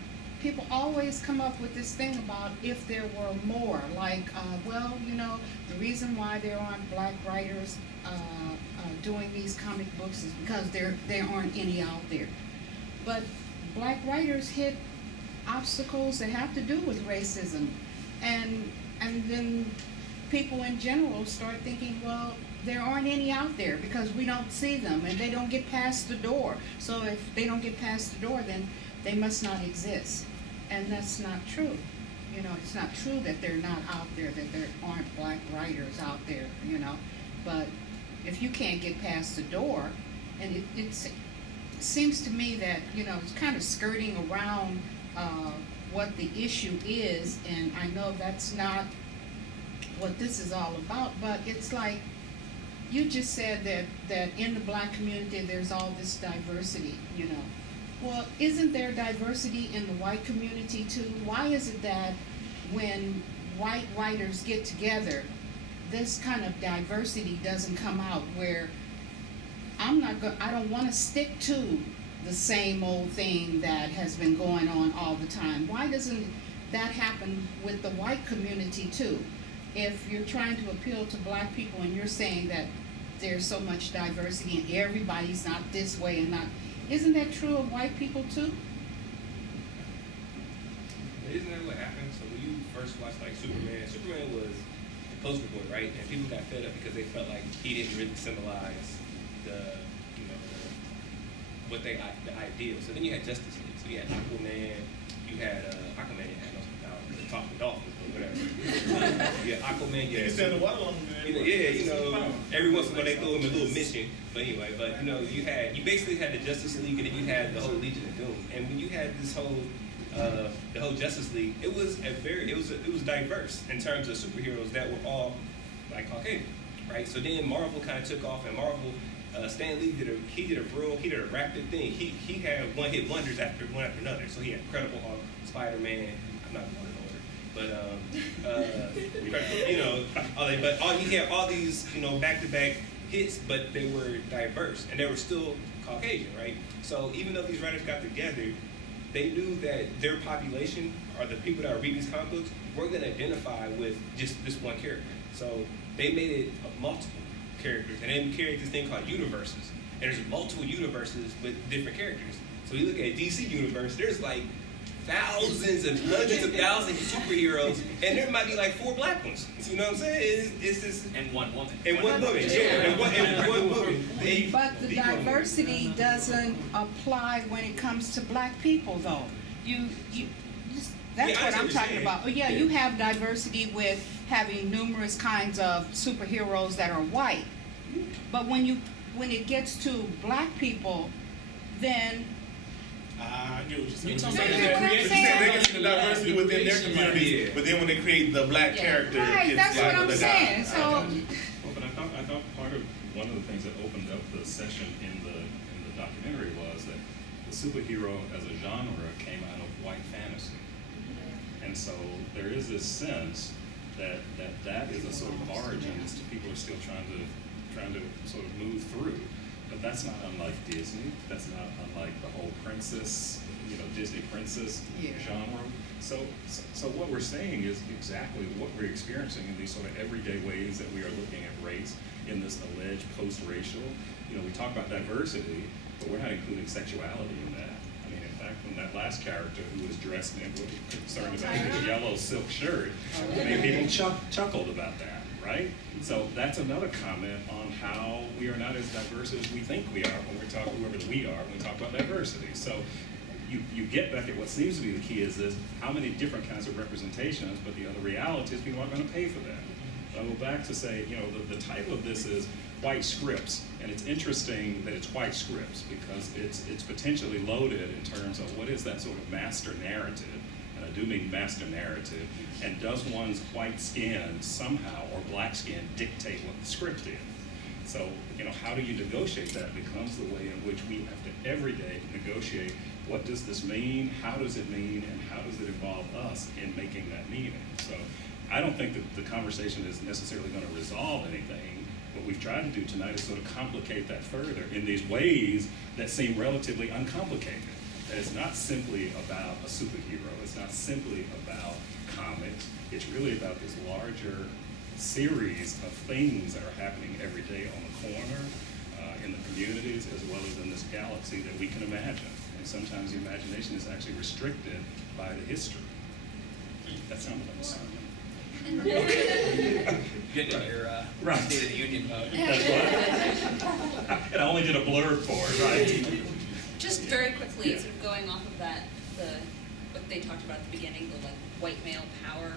people always come up with this thing about if there were more. Like, well, you know, the reason why there aren't black writers doing these comic books is because there aren't any out there. But black writers hit obstacles that have to do with racism, and then people in general start thinking, well, there aren't any out there because we don't see them and they don't get past the door. So if they don't get past the door, then they must not exist. And that's not true. You know, it's not true that they're not out there, that there aren't black writers out there, you know. But if you can't get past the door, and it seems to me that, you know, it's kind of skirting around what the issue is, and I know that's not what this is all about, but it's like, you just said that in the black community there's all this diversity, you know. Well, isn't there diversity in the white community too? Why is it that when white writers get together, this kind of diversity doesn't come out, where I don't want to stick to the same old thing that has been going on all the time? Why doesn't that happen with the white community too? If you're trying to appeal to black people and you're saying that there's so much diversity and everybody's not this way and not, isn't that true of white people too? Isn't that what happened? So when you first watched like Superman was poster boy, right? And people got fed up because they felt like he didn't really symbolize the, you know, what they, the ideal. So then you had Justice League. So you had Aquaman, you had Aquaman, you had no talk with dolphins, but whatever. Yeah, Aquaman, yeah. You stand the water on him, man. Yeah, you know, every once in a while they throw him a little mission. But anyway, but you know, you basically had the Justice League, and then you had the whole Legion of Doom. And when you had this whole, the whole Justice League, it was diverse in terms of superheroes that were all like Caucasian, right? So then Marvel kind of took off, and Marvel, Stan Lee did a rapid thing. He had one-hit wonders after one after another. So he had Incredible Hulk, Spider-Man. I'm not going to order, but you know, he had all these, you know, back-to-back hits, but they were diverse and they were still Caucasian, right? So even though these writers got together, they knew that their population, or the people that are reading these comic books, weren't going to identify with just this one character. So they made it multiple characters, and then created this thing called universes. And there's multiple universes with different characters. So you look at DC universe, there's like thousands and hundreds of thousands of superheroes, and there might be like 4 black ones. You know what I'm saying? It's just and one woman. And one woman, yeah. And one woman. But the diversity doesn't apply when it comes to black people, though. That's what I'm talking about. Oh, yeah, you have diversity with having numerous kinds of superheroes that are white. But when it gets to black people, then I get what you're saying. They can see the diversity within their community, but then when they create the black character, right, it's that's like what I'm saying. So, well, but I thought part of one of the things that opened up the session in the documentary was that the superhero as a genre came out of white fantasy, and so there is this sense that is a sort of origin that people are still trying to sort of move through. But that's not unlike Disney. That's not unlike the whole princess, you know, Disney princess genre. So what we're saying is exactly what we're experiencing in these sort of everyday ways that we are looking at race in this alleged post-racial. You know, we talk about diversity, but we're not including sexuality in that. I mean, in fact, when that last character who was dressed in, concerned about his yellow silk shirt, I mean, people chuckled about that. Right? So that's another comment on how we are not as diverse as we think we are when we're talking, whoever we are, when we talk about diversity. So you get back at what seems to be the key is this, how many different kinds of representations, but the other reality is people aren't going to pay for that. So I go back to say, you know, the title of this is White Scripts, and it's interesting that it's white scripts because it's potentially loaded in terms of what is that sort of master narrative. And I do mean master narrative, and does one's white skin somehow, or black skin, dictate what the script is? So, you know, how do you negotiate that becomes the way in which we have to every day negotiate what does this mean, how does it mean, and how does it involve us in making that meaning? So I don't think that the conversation is necessarily going to resolve anything. What we've tried to do tonight is sort of complicate that further in these ways that seem relatively uncomplicated. That it's not simply about a superhero. It's not simply about comics. It's really about this larger series of things that are happening every day on the corner, in the communities, as well as in this galaxy that we can imagine. And sometimes the imagination is actually restricted by the history. That sounded like a sermon. Getting in your State of the Union mode. That's what. And I only did a blurb for it, right? Just very quickly, sort of going off of that, what they talked about at the beginning, the like white male power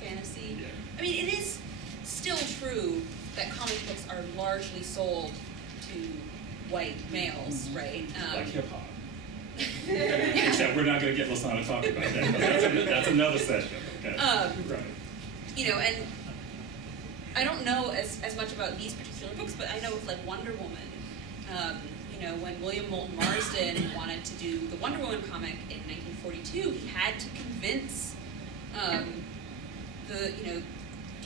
fantasy. Yeah. I mean, it is still true that comic books are largely sold to white males, right? Like hip hop. Except we're not going to get Lasana to talk about that. That's another session. Okay. Right. You know, and I don't know as much about these particular books, but I know with like Wonder Woman. You know, when William Moulton Marsden wanted to do the Wonder Woman comic in 1942, he had to convince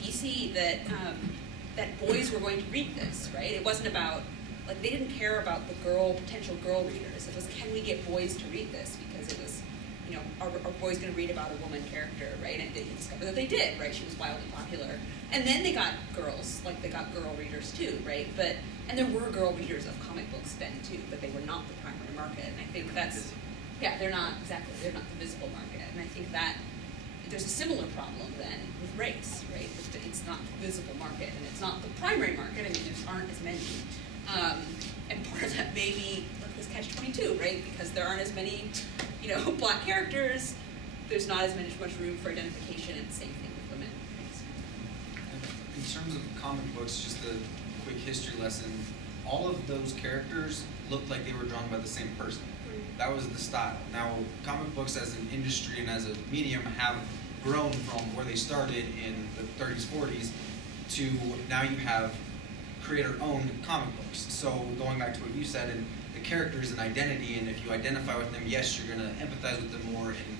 DC that boys were going to read this, right? It wasn't about, like, they didn't care about the potential girl readers. It was, can we get boys to read this? Because it was, you know, are boys going to read about a woman character, right? And they discovered that they did, right? She was wildly popular. And then they got girls, like they got girl readers too, right? And there were girl readers of comic books then too, but they were not the primary market. And I think that's, they're not the visible market. And I think that there's a similar problem then with race, right? It's not visible market, and it's not the primary market. I mean, there aren't as many. And part of that may be like this catch-22, right? Because there aren't as many, black characters. There's not as much room for identification, and the same thing with women. In terms of comic books, just a quick history lesson, all of those characters looked like they were drawn by the same person. That was the style. Now, comic books as an industry and as a medium have grown from where they started in the 30s, 40s, to now you have creator-owned comic books. So going back to what you said, and the characters and identity, and if you identify with them, yes, you're going to empathize with them more and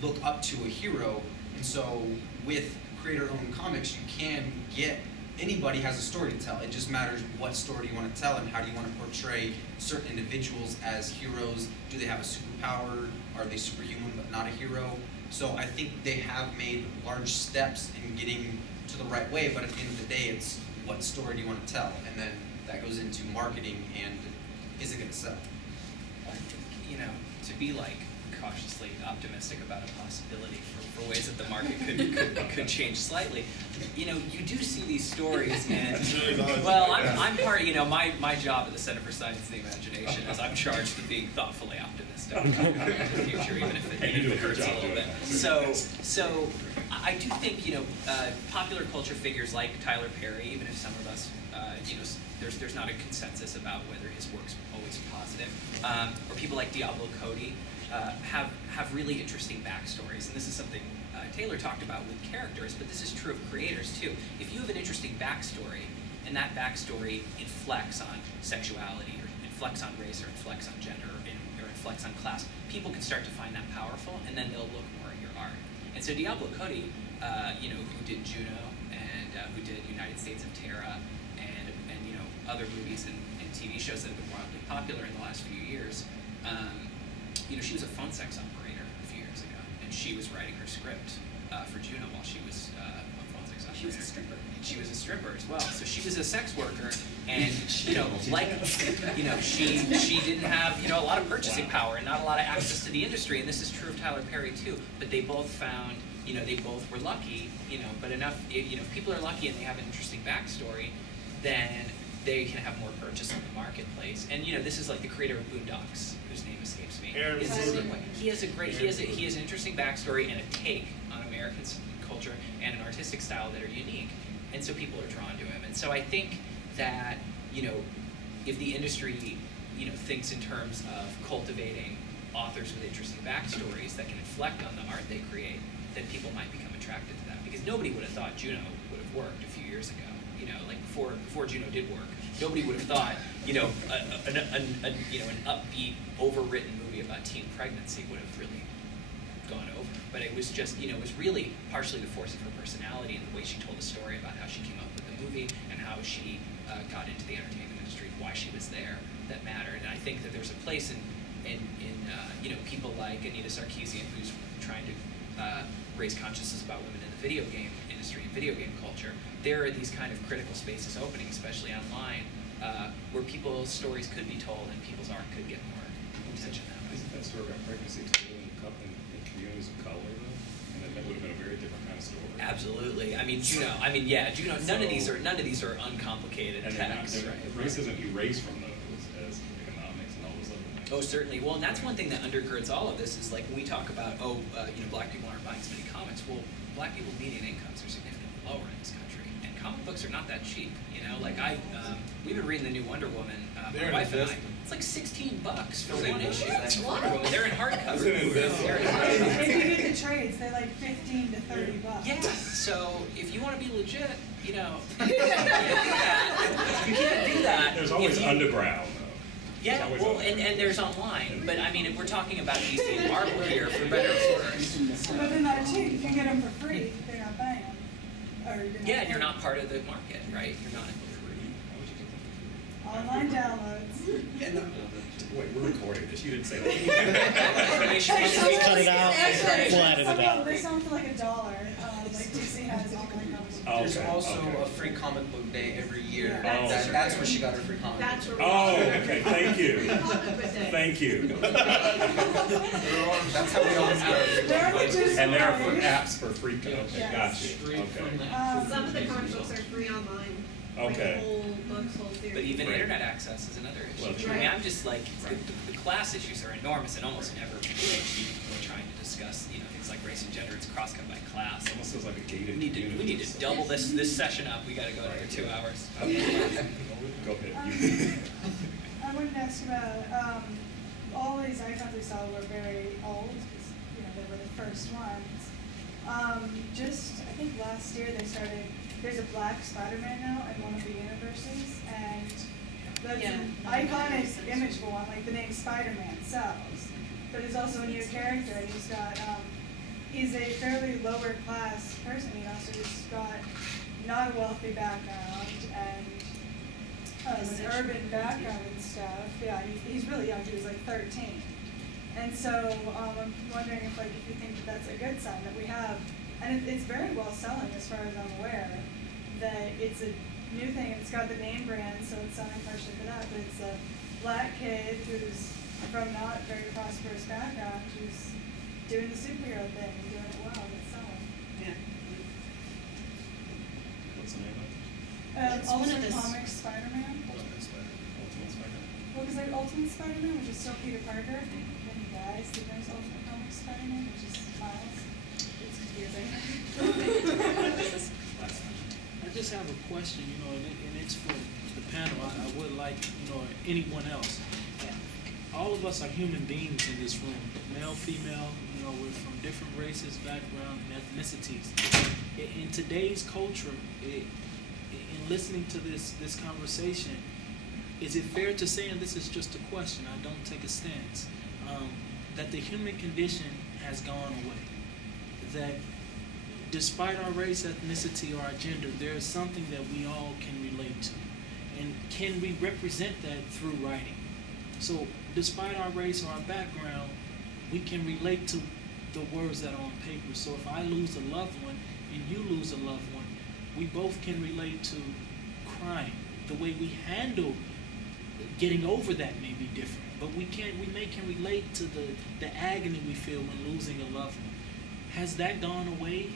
look up to a hero. And so with creator-owned comics, you can get, anybody has a story to tell. It just matters what story you want to tell and how do you want to portray certain individuals as heroes. Do they have a superpower? Are they superhuman but not a hero? So I think they have made large steps in getting to the right way, but at the end of the day, it's what story do you want to tell? And then that goes into marketing and is it going to sell? To be cautiously optimistic about a possibility for ways that the market could change slightly. You do see these stories, and well, I'm part. My job at the Center for Science and the Imagination is I'm charged with being thoughtfully optimistic about the future, even if it hurts a little bit. So I do think popular culture figures like Tyler Perry, even if some of us there's not a consensus about whether his work's always positive, or people like Diablo Cody. Have really interesting backstories, and this is something Taylor talked about with characters, but this is true of creators too. If you have an interesting backstory, and that backstory inflects on sexuality, or inflects on race, or inflects on gender, or inflects on class, people can start to find that powerful, and then they'll look more at your art. And so Diablo Cody, who did Juno, and who did United States of Terra, and other movies and TV shows that have been wildly popular in the last few years. She was a phone sex operator a few years ago, and she was writing her script for Juno while she was a phone sex operator. She was a stripper. She was a stripper as well. So she was a sex worker, and she didn't have a lot of purchasing power and not a lot of access to the industry. And this is true of Tyler Perry too. But they both found, they both were lucky, but enough. If people are lucky and they have an interesting backstory, then they can have more purchase on the marketplace. And this is like the creator of Boondocks, whose name escapes me. He has an interesting backstory and a take on American culture and an artistic style that are unique, and so people are drawn to him. And so I think that if the industry thinks in terms of cultivating authors with interesting backstories that can inflect on the art they create, then people might become attracted to that, because nobody would have thought Juno would have worked a few years ago. Before Juno did work, nobody would have thought, an upbeat, overwritten movie about teen pregnancy would have really gone over. But it was just, it was really partially the force of her personality and the way she told the story about how she came up with the movie and how she got into the entertainment industry, why she was there, that mattered. And I think that there's a place in people like Anita Sarkeesian, who's trying to raise consciousness about women in the video game industry and video game culture. There are these kind of critical spaces opening, especially online, where people's stories could be told and people's art could get more attention that way. Isn't that story about pregnancy told in communities of color, though? And that would have been a very different kind of story. Absolutely. Juno. None of these are uncomplicated texts, right? Race isn't erased from those as economics and all those other things. Oh, certainly. Well, and that's one thing that undergirds all of this is when we talk about, black people aren't buying so many comics. Well, black people's median incomes are significantly lower in this country, and comic books are not that cheap. We've been reading the new Wonder Woman. My wife and I. It's like $16 for one issue. That's Wonder Woman. They're in hardcover. If you get the trades, they're like $15 to $30. Yeah. So if you want to be legit, you can't do that. There's always underground. Yeah, well, and there's online, but if we're talking about DC and Marvel here, for better or worse. But they're not cheap. If you get them for free, they're not buying them. And you're not part of the market, right? You're not. Online downloads. Wait, we're recording this. You didn't say that. Cut it out. We'll edit it out. They sell them for like $1. Like DC has online comics. There's also a free comic book day every year. That's where she got her free comic book. Okay. Thank you. Thank you. That's how we always get our free comic books. And there are apps for free. Okay, gotcha. Okay. Some of the books are free online. Okay. Like whole books, whole series. But even Right. internet access is another issue. Well, true. I mean, I'm just like, the class issues are enormous and almost never we're trying to discuss, things like race and gender. It's cross-cut by class. It almost feels like a gated We need community. to double this session up. We got to go another 2 hours. Go ahead. I wanted to ask about, all these icons we saw were very old, because, they were the first ones. I think last year they started, there's a black Spider-Man now in one of the universes, and that's an iconic image for one, like the name Spider-Man sells. But it's also a new character, and he's a fairly lower class person, so he's got not a wealthy background, and an urban background and stuff. Yeah, he's really young. He was like 13. And so I'm wondering if you think that's a good sign that we have, and it's very well selling as far as I'm aware, that it's a new thing. It's got the name brand, so it's selling partially for that. But it's a black kid who's from not very prosperous background who's doing the superhero thing and doing it well, and it's selling. Yeah. What's the name of it? It's one of Ultimate the Comics Spider-Man. Ultimate Spider-Man. Well, because Ultimate Spider-Man, which is still Peter Parker, then he dies, then there's Ultimate Comics Spider-Man, which is Miles. It's confusing. I just have a question, and it's for the panel. I would like, anyone else. All of us are human beings in this room, male, female. We're from different races, background, and ethnicities. In today's culture, in listening to this conversation, is it fair to say, and this is just a question, I don't take a stance, that the human condition has gone away? That despite our race, ethnicity, or our gender, there is something that we all can relate to. And can we represent that through writing? So despite our race or our background, we can relate to the words that are on paper. So if I lose a loved one and you lose a loved one, we both can relate to crying. The way we handle getting over that may be different, but we can relate to the agony we feel when losing a loved one. Has that gone away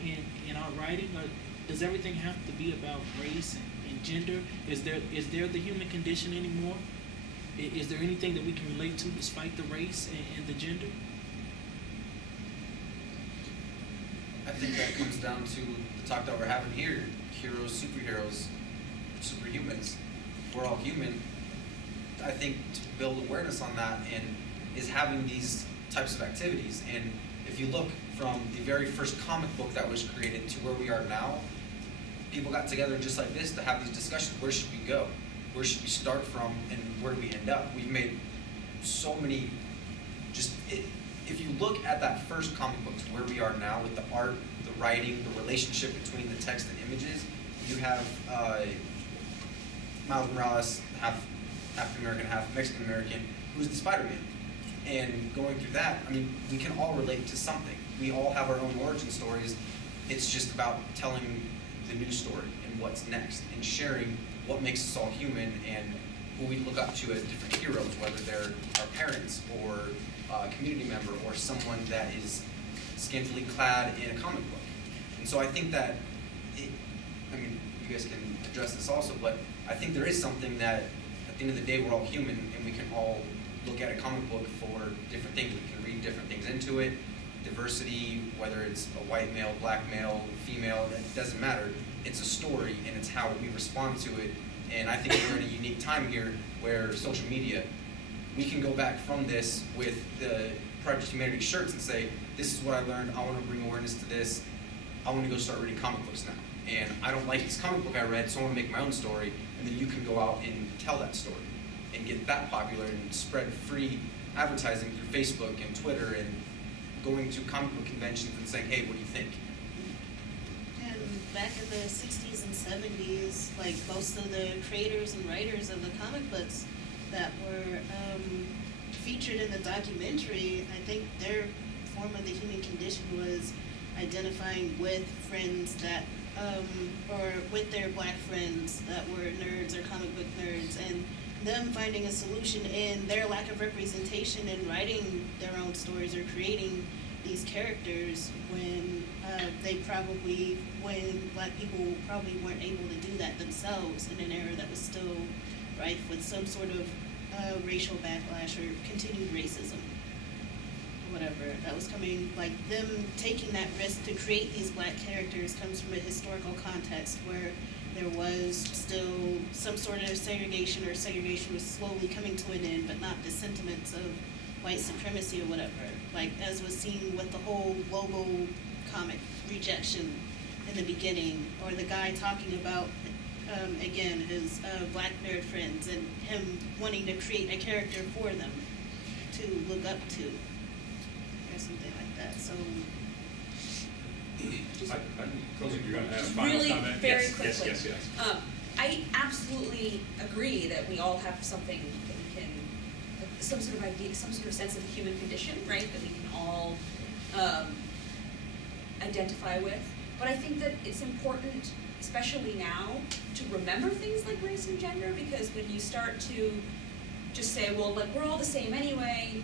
in our writing, or does everything have to be about race and gender? Is there the human condition anymore? Is there anything that we can relate to despite the race and the gender? I think that comes down to the talk that we're having here. Heroes, superheroes, superhumans. We're all human. I think to build awareness on that and is having these types of activities. And if you look from the very first comic book that was created to where we are now, people got together just like this to have these discussions. Where should we go? Where should we start from, and where do we end up? We've made so many, if you look at that first comic book to where we are now with the art, the writing, the relationship between the text and images, you have Miles Morales, half American, half Mexican American, who's the Spider-Man. And going through that, I mean, we can all relate to something. We all have our own origin stories. It's just about telling the new story and what's next, and sharing what makes us all human and who we look up to as different heroes, whether they're our parents or a community member or someone that is scantily clad in a comic book. And so I think that, I mean, you guys can address this also, but I think there is something that at the end of the day we're all human and we can all look at a comic book for different things. We can read different things into it. Diversity, whether it's a white male, black male, female, it doesn't matter. It's a story and it's how we respond to it. And I think we're in a unique time here where social media, we can go back from this with the Project Humanity shirts and say, this is what I learned, I want to bring awareness to this, I want to go start reading comic books now. And I don't like this comic book I read, so I want to make my own story. And then you can go out and tell that story and get that popular and spread free advertising through Facebook and Twitter and going to comic book conventions and saying, hey, what do you think? And back in the 60s and 70s, like most of the creators and writers of the comic books that were featured in the documentary, I think their form of the human condition was identifying with friends that, or with their black friends that were nerds or comic book nerds, and them finding a solution in their lack of representation and writing their own stories or creating these characters when They probably, when Black people probably weren't able to do that themselves in an era that was still rife with some sort of racial backlash or continued racism, whatever that was coming, like them taking that risk to create these Black characters comes from a historical context where there was still some sort of segregation, or segregation was slowly coming to an end, but not the sentiments of white supremacy or whatever, like as was seen with the whole logo comic rejection in the beginning, or the guy talking about again his Black nerd friends and him wanting to create a character for them to look up to, or something like that. So you're going to have a final really comment? very Yes, quickly. yes. I absolutely agree that we all have something that we can, some sort of idea, some sort of sense of the human condition, right, that we can all identify with. But I think that it's important, especially now, to remember things like race and gender, because when you start to just say, well, like, we're all the same anyway,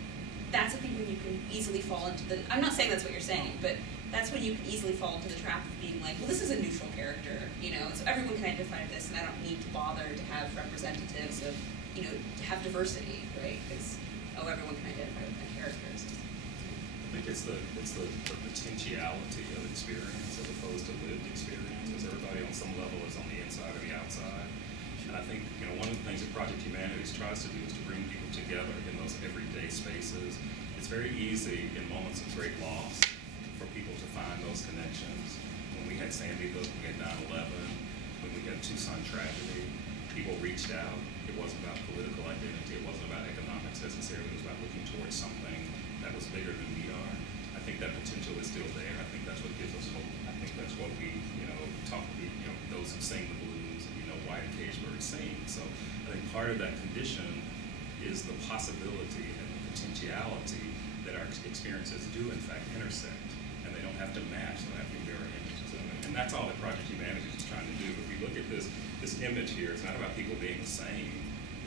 that's I think when you can easily fall into the, I'm not saying that's what you're saying, but that's when you can easily fall into the trap of being like, well, this is a neutral character, you know, so everyone can identify with this, and I don't need to bother to have representatives of, you know, to have diversity, right? Because, oh, everyone can identify with my characters. I think it's the potentiality of experience as opposed to lived experience, because everybody on some level is on the inside or the outside. And I think, you know, one of the things that Project Humanities tries to do is to bring people together in those everyday spaces. It's very easy in moments of great loss for people to find those connections. When we had Sandy Hook, we had 9/11, when we had Tucson tragedy, people reached out. It wasn't about political identity, it wasn't about economics necessarily, it was about looking towards something that was bigger than we are. I think that potential is still there. I think that's what gives us hope. I think that's what we, you know, those who sing the blues, and you know, Wyatt Cageberg sing. So I think part of that condition is the possibility and the potentiality that our experiences do in fact intersect, and they don't have to match, they don't have to be mirror images of it. And that's all that Project Humanities is trying to do. If you look at this image here, it's not about people being the same,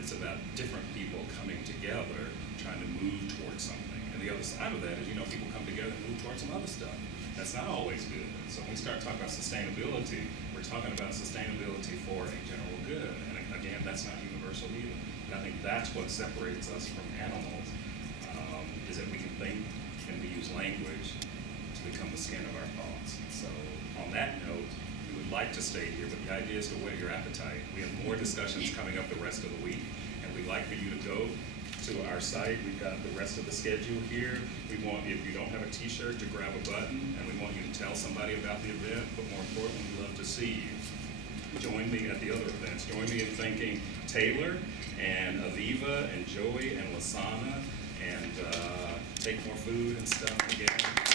it's about different people coming together, trying to move towards something. And the other side of that is, you know, people come together and move towards some other stuff. That's not always good. So when we start talking about sustainability, we're talking about sustainability for a general good. And again, that's not universal either. And I think that's what separates us from animals, is that we can think and we use language to become the skin of our thoughts. So on that note, we would like to stay here, but the idea is to whet your appetite. We have more discussions coming up the rest of the week, and we'd like for you to go to our site. We've got the rest of the schedule here. We want, if you don't have a t-shirt, to grab a button, and we want you to tell somebody about the event, but more importantly, we'd love to see you. Join me at the other events. Join me in thanking Taylor and Aviva and Joey and Lasana, and take more food and stuff again.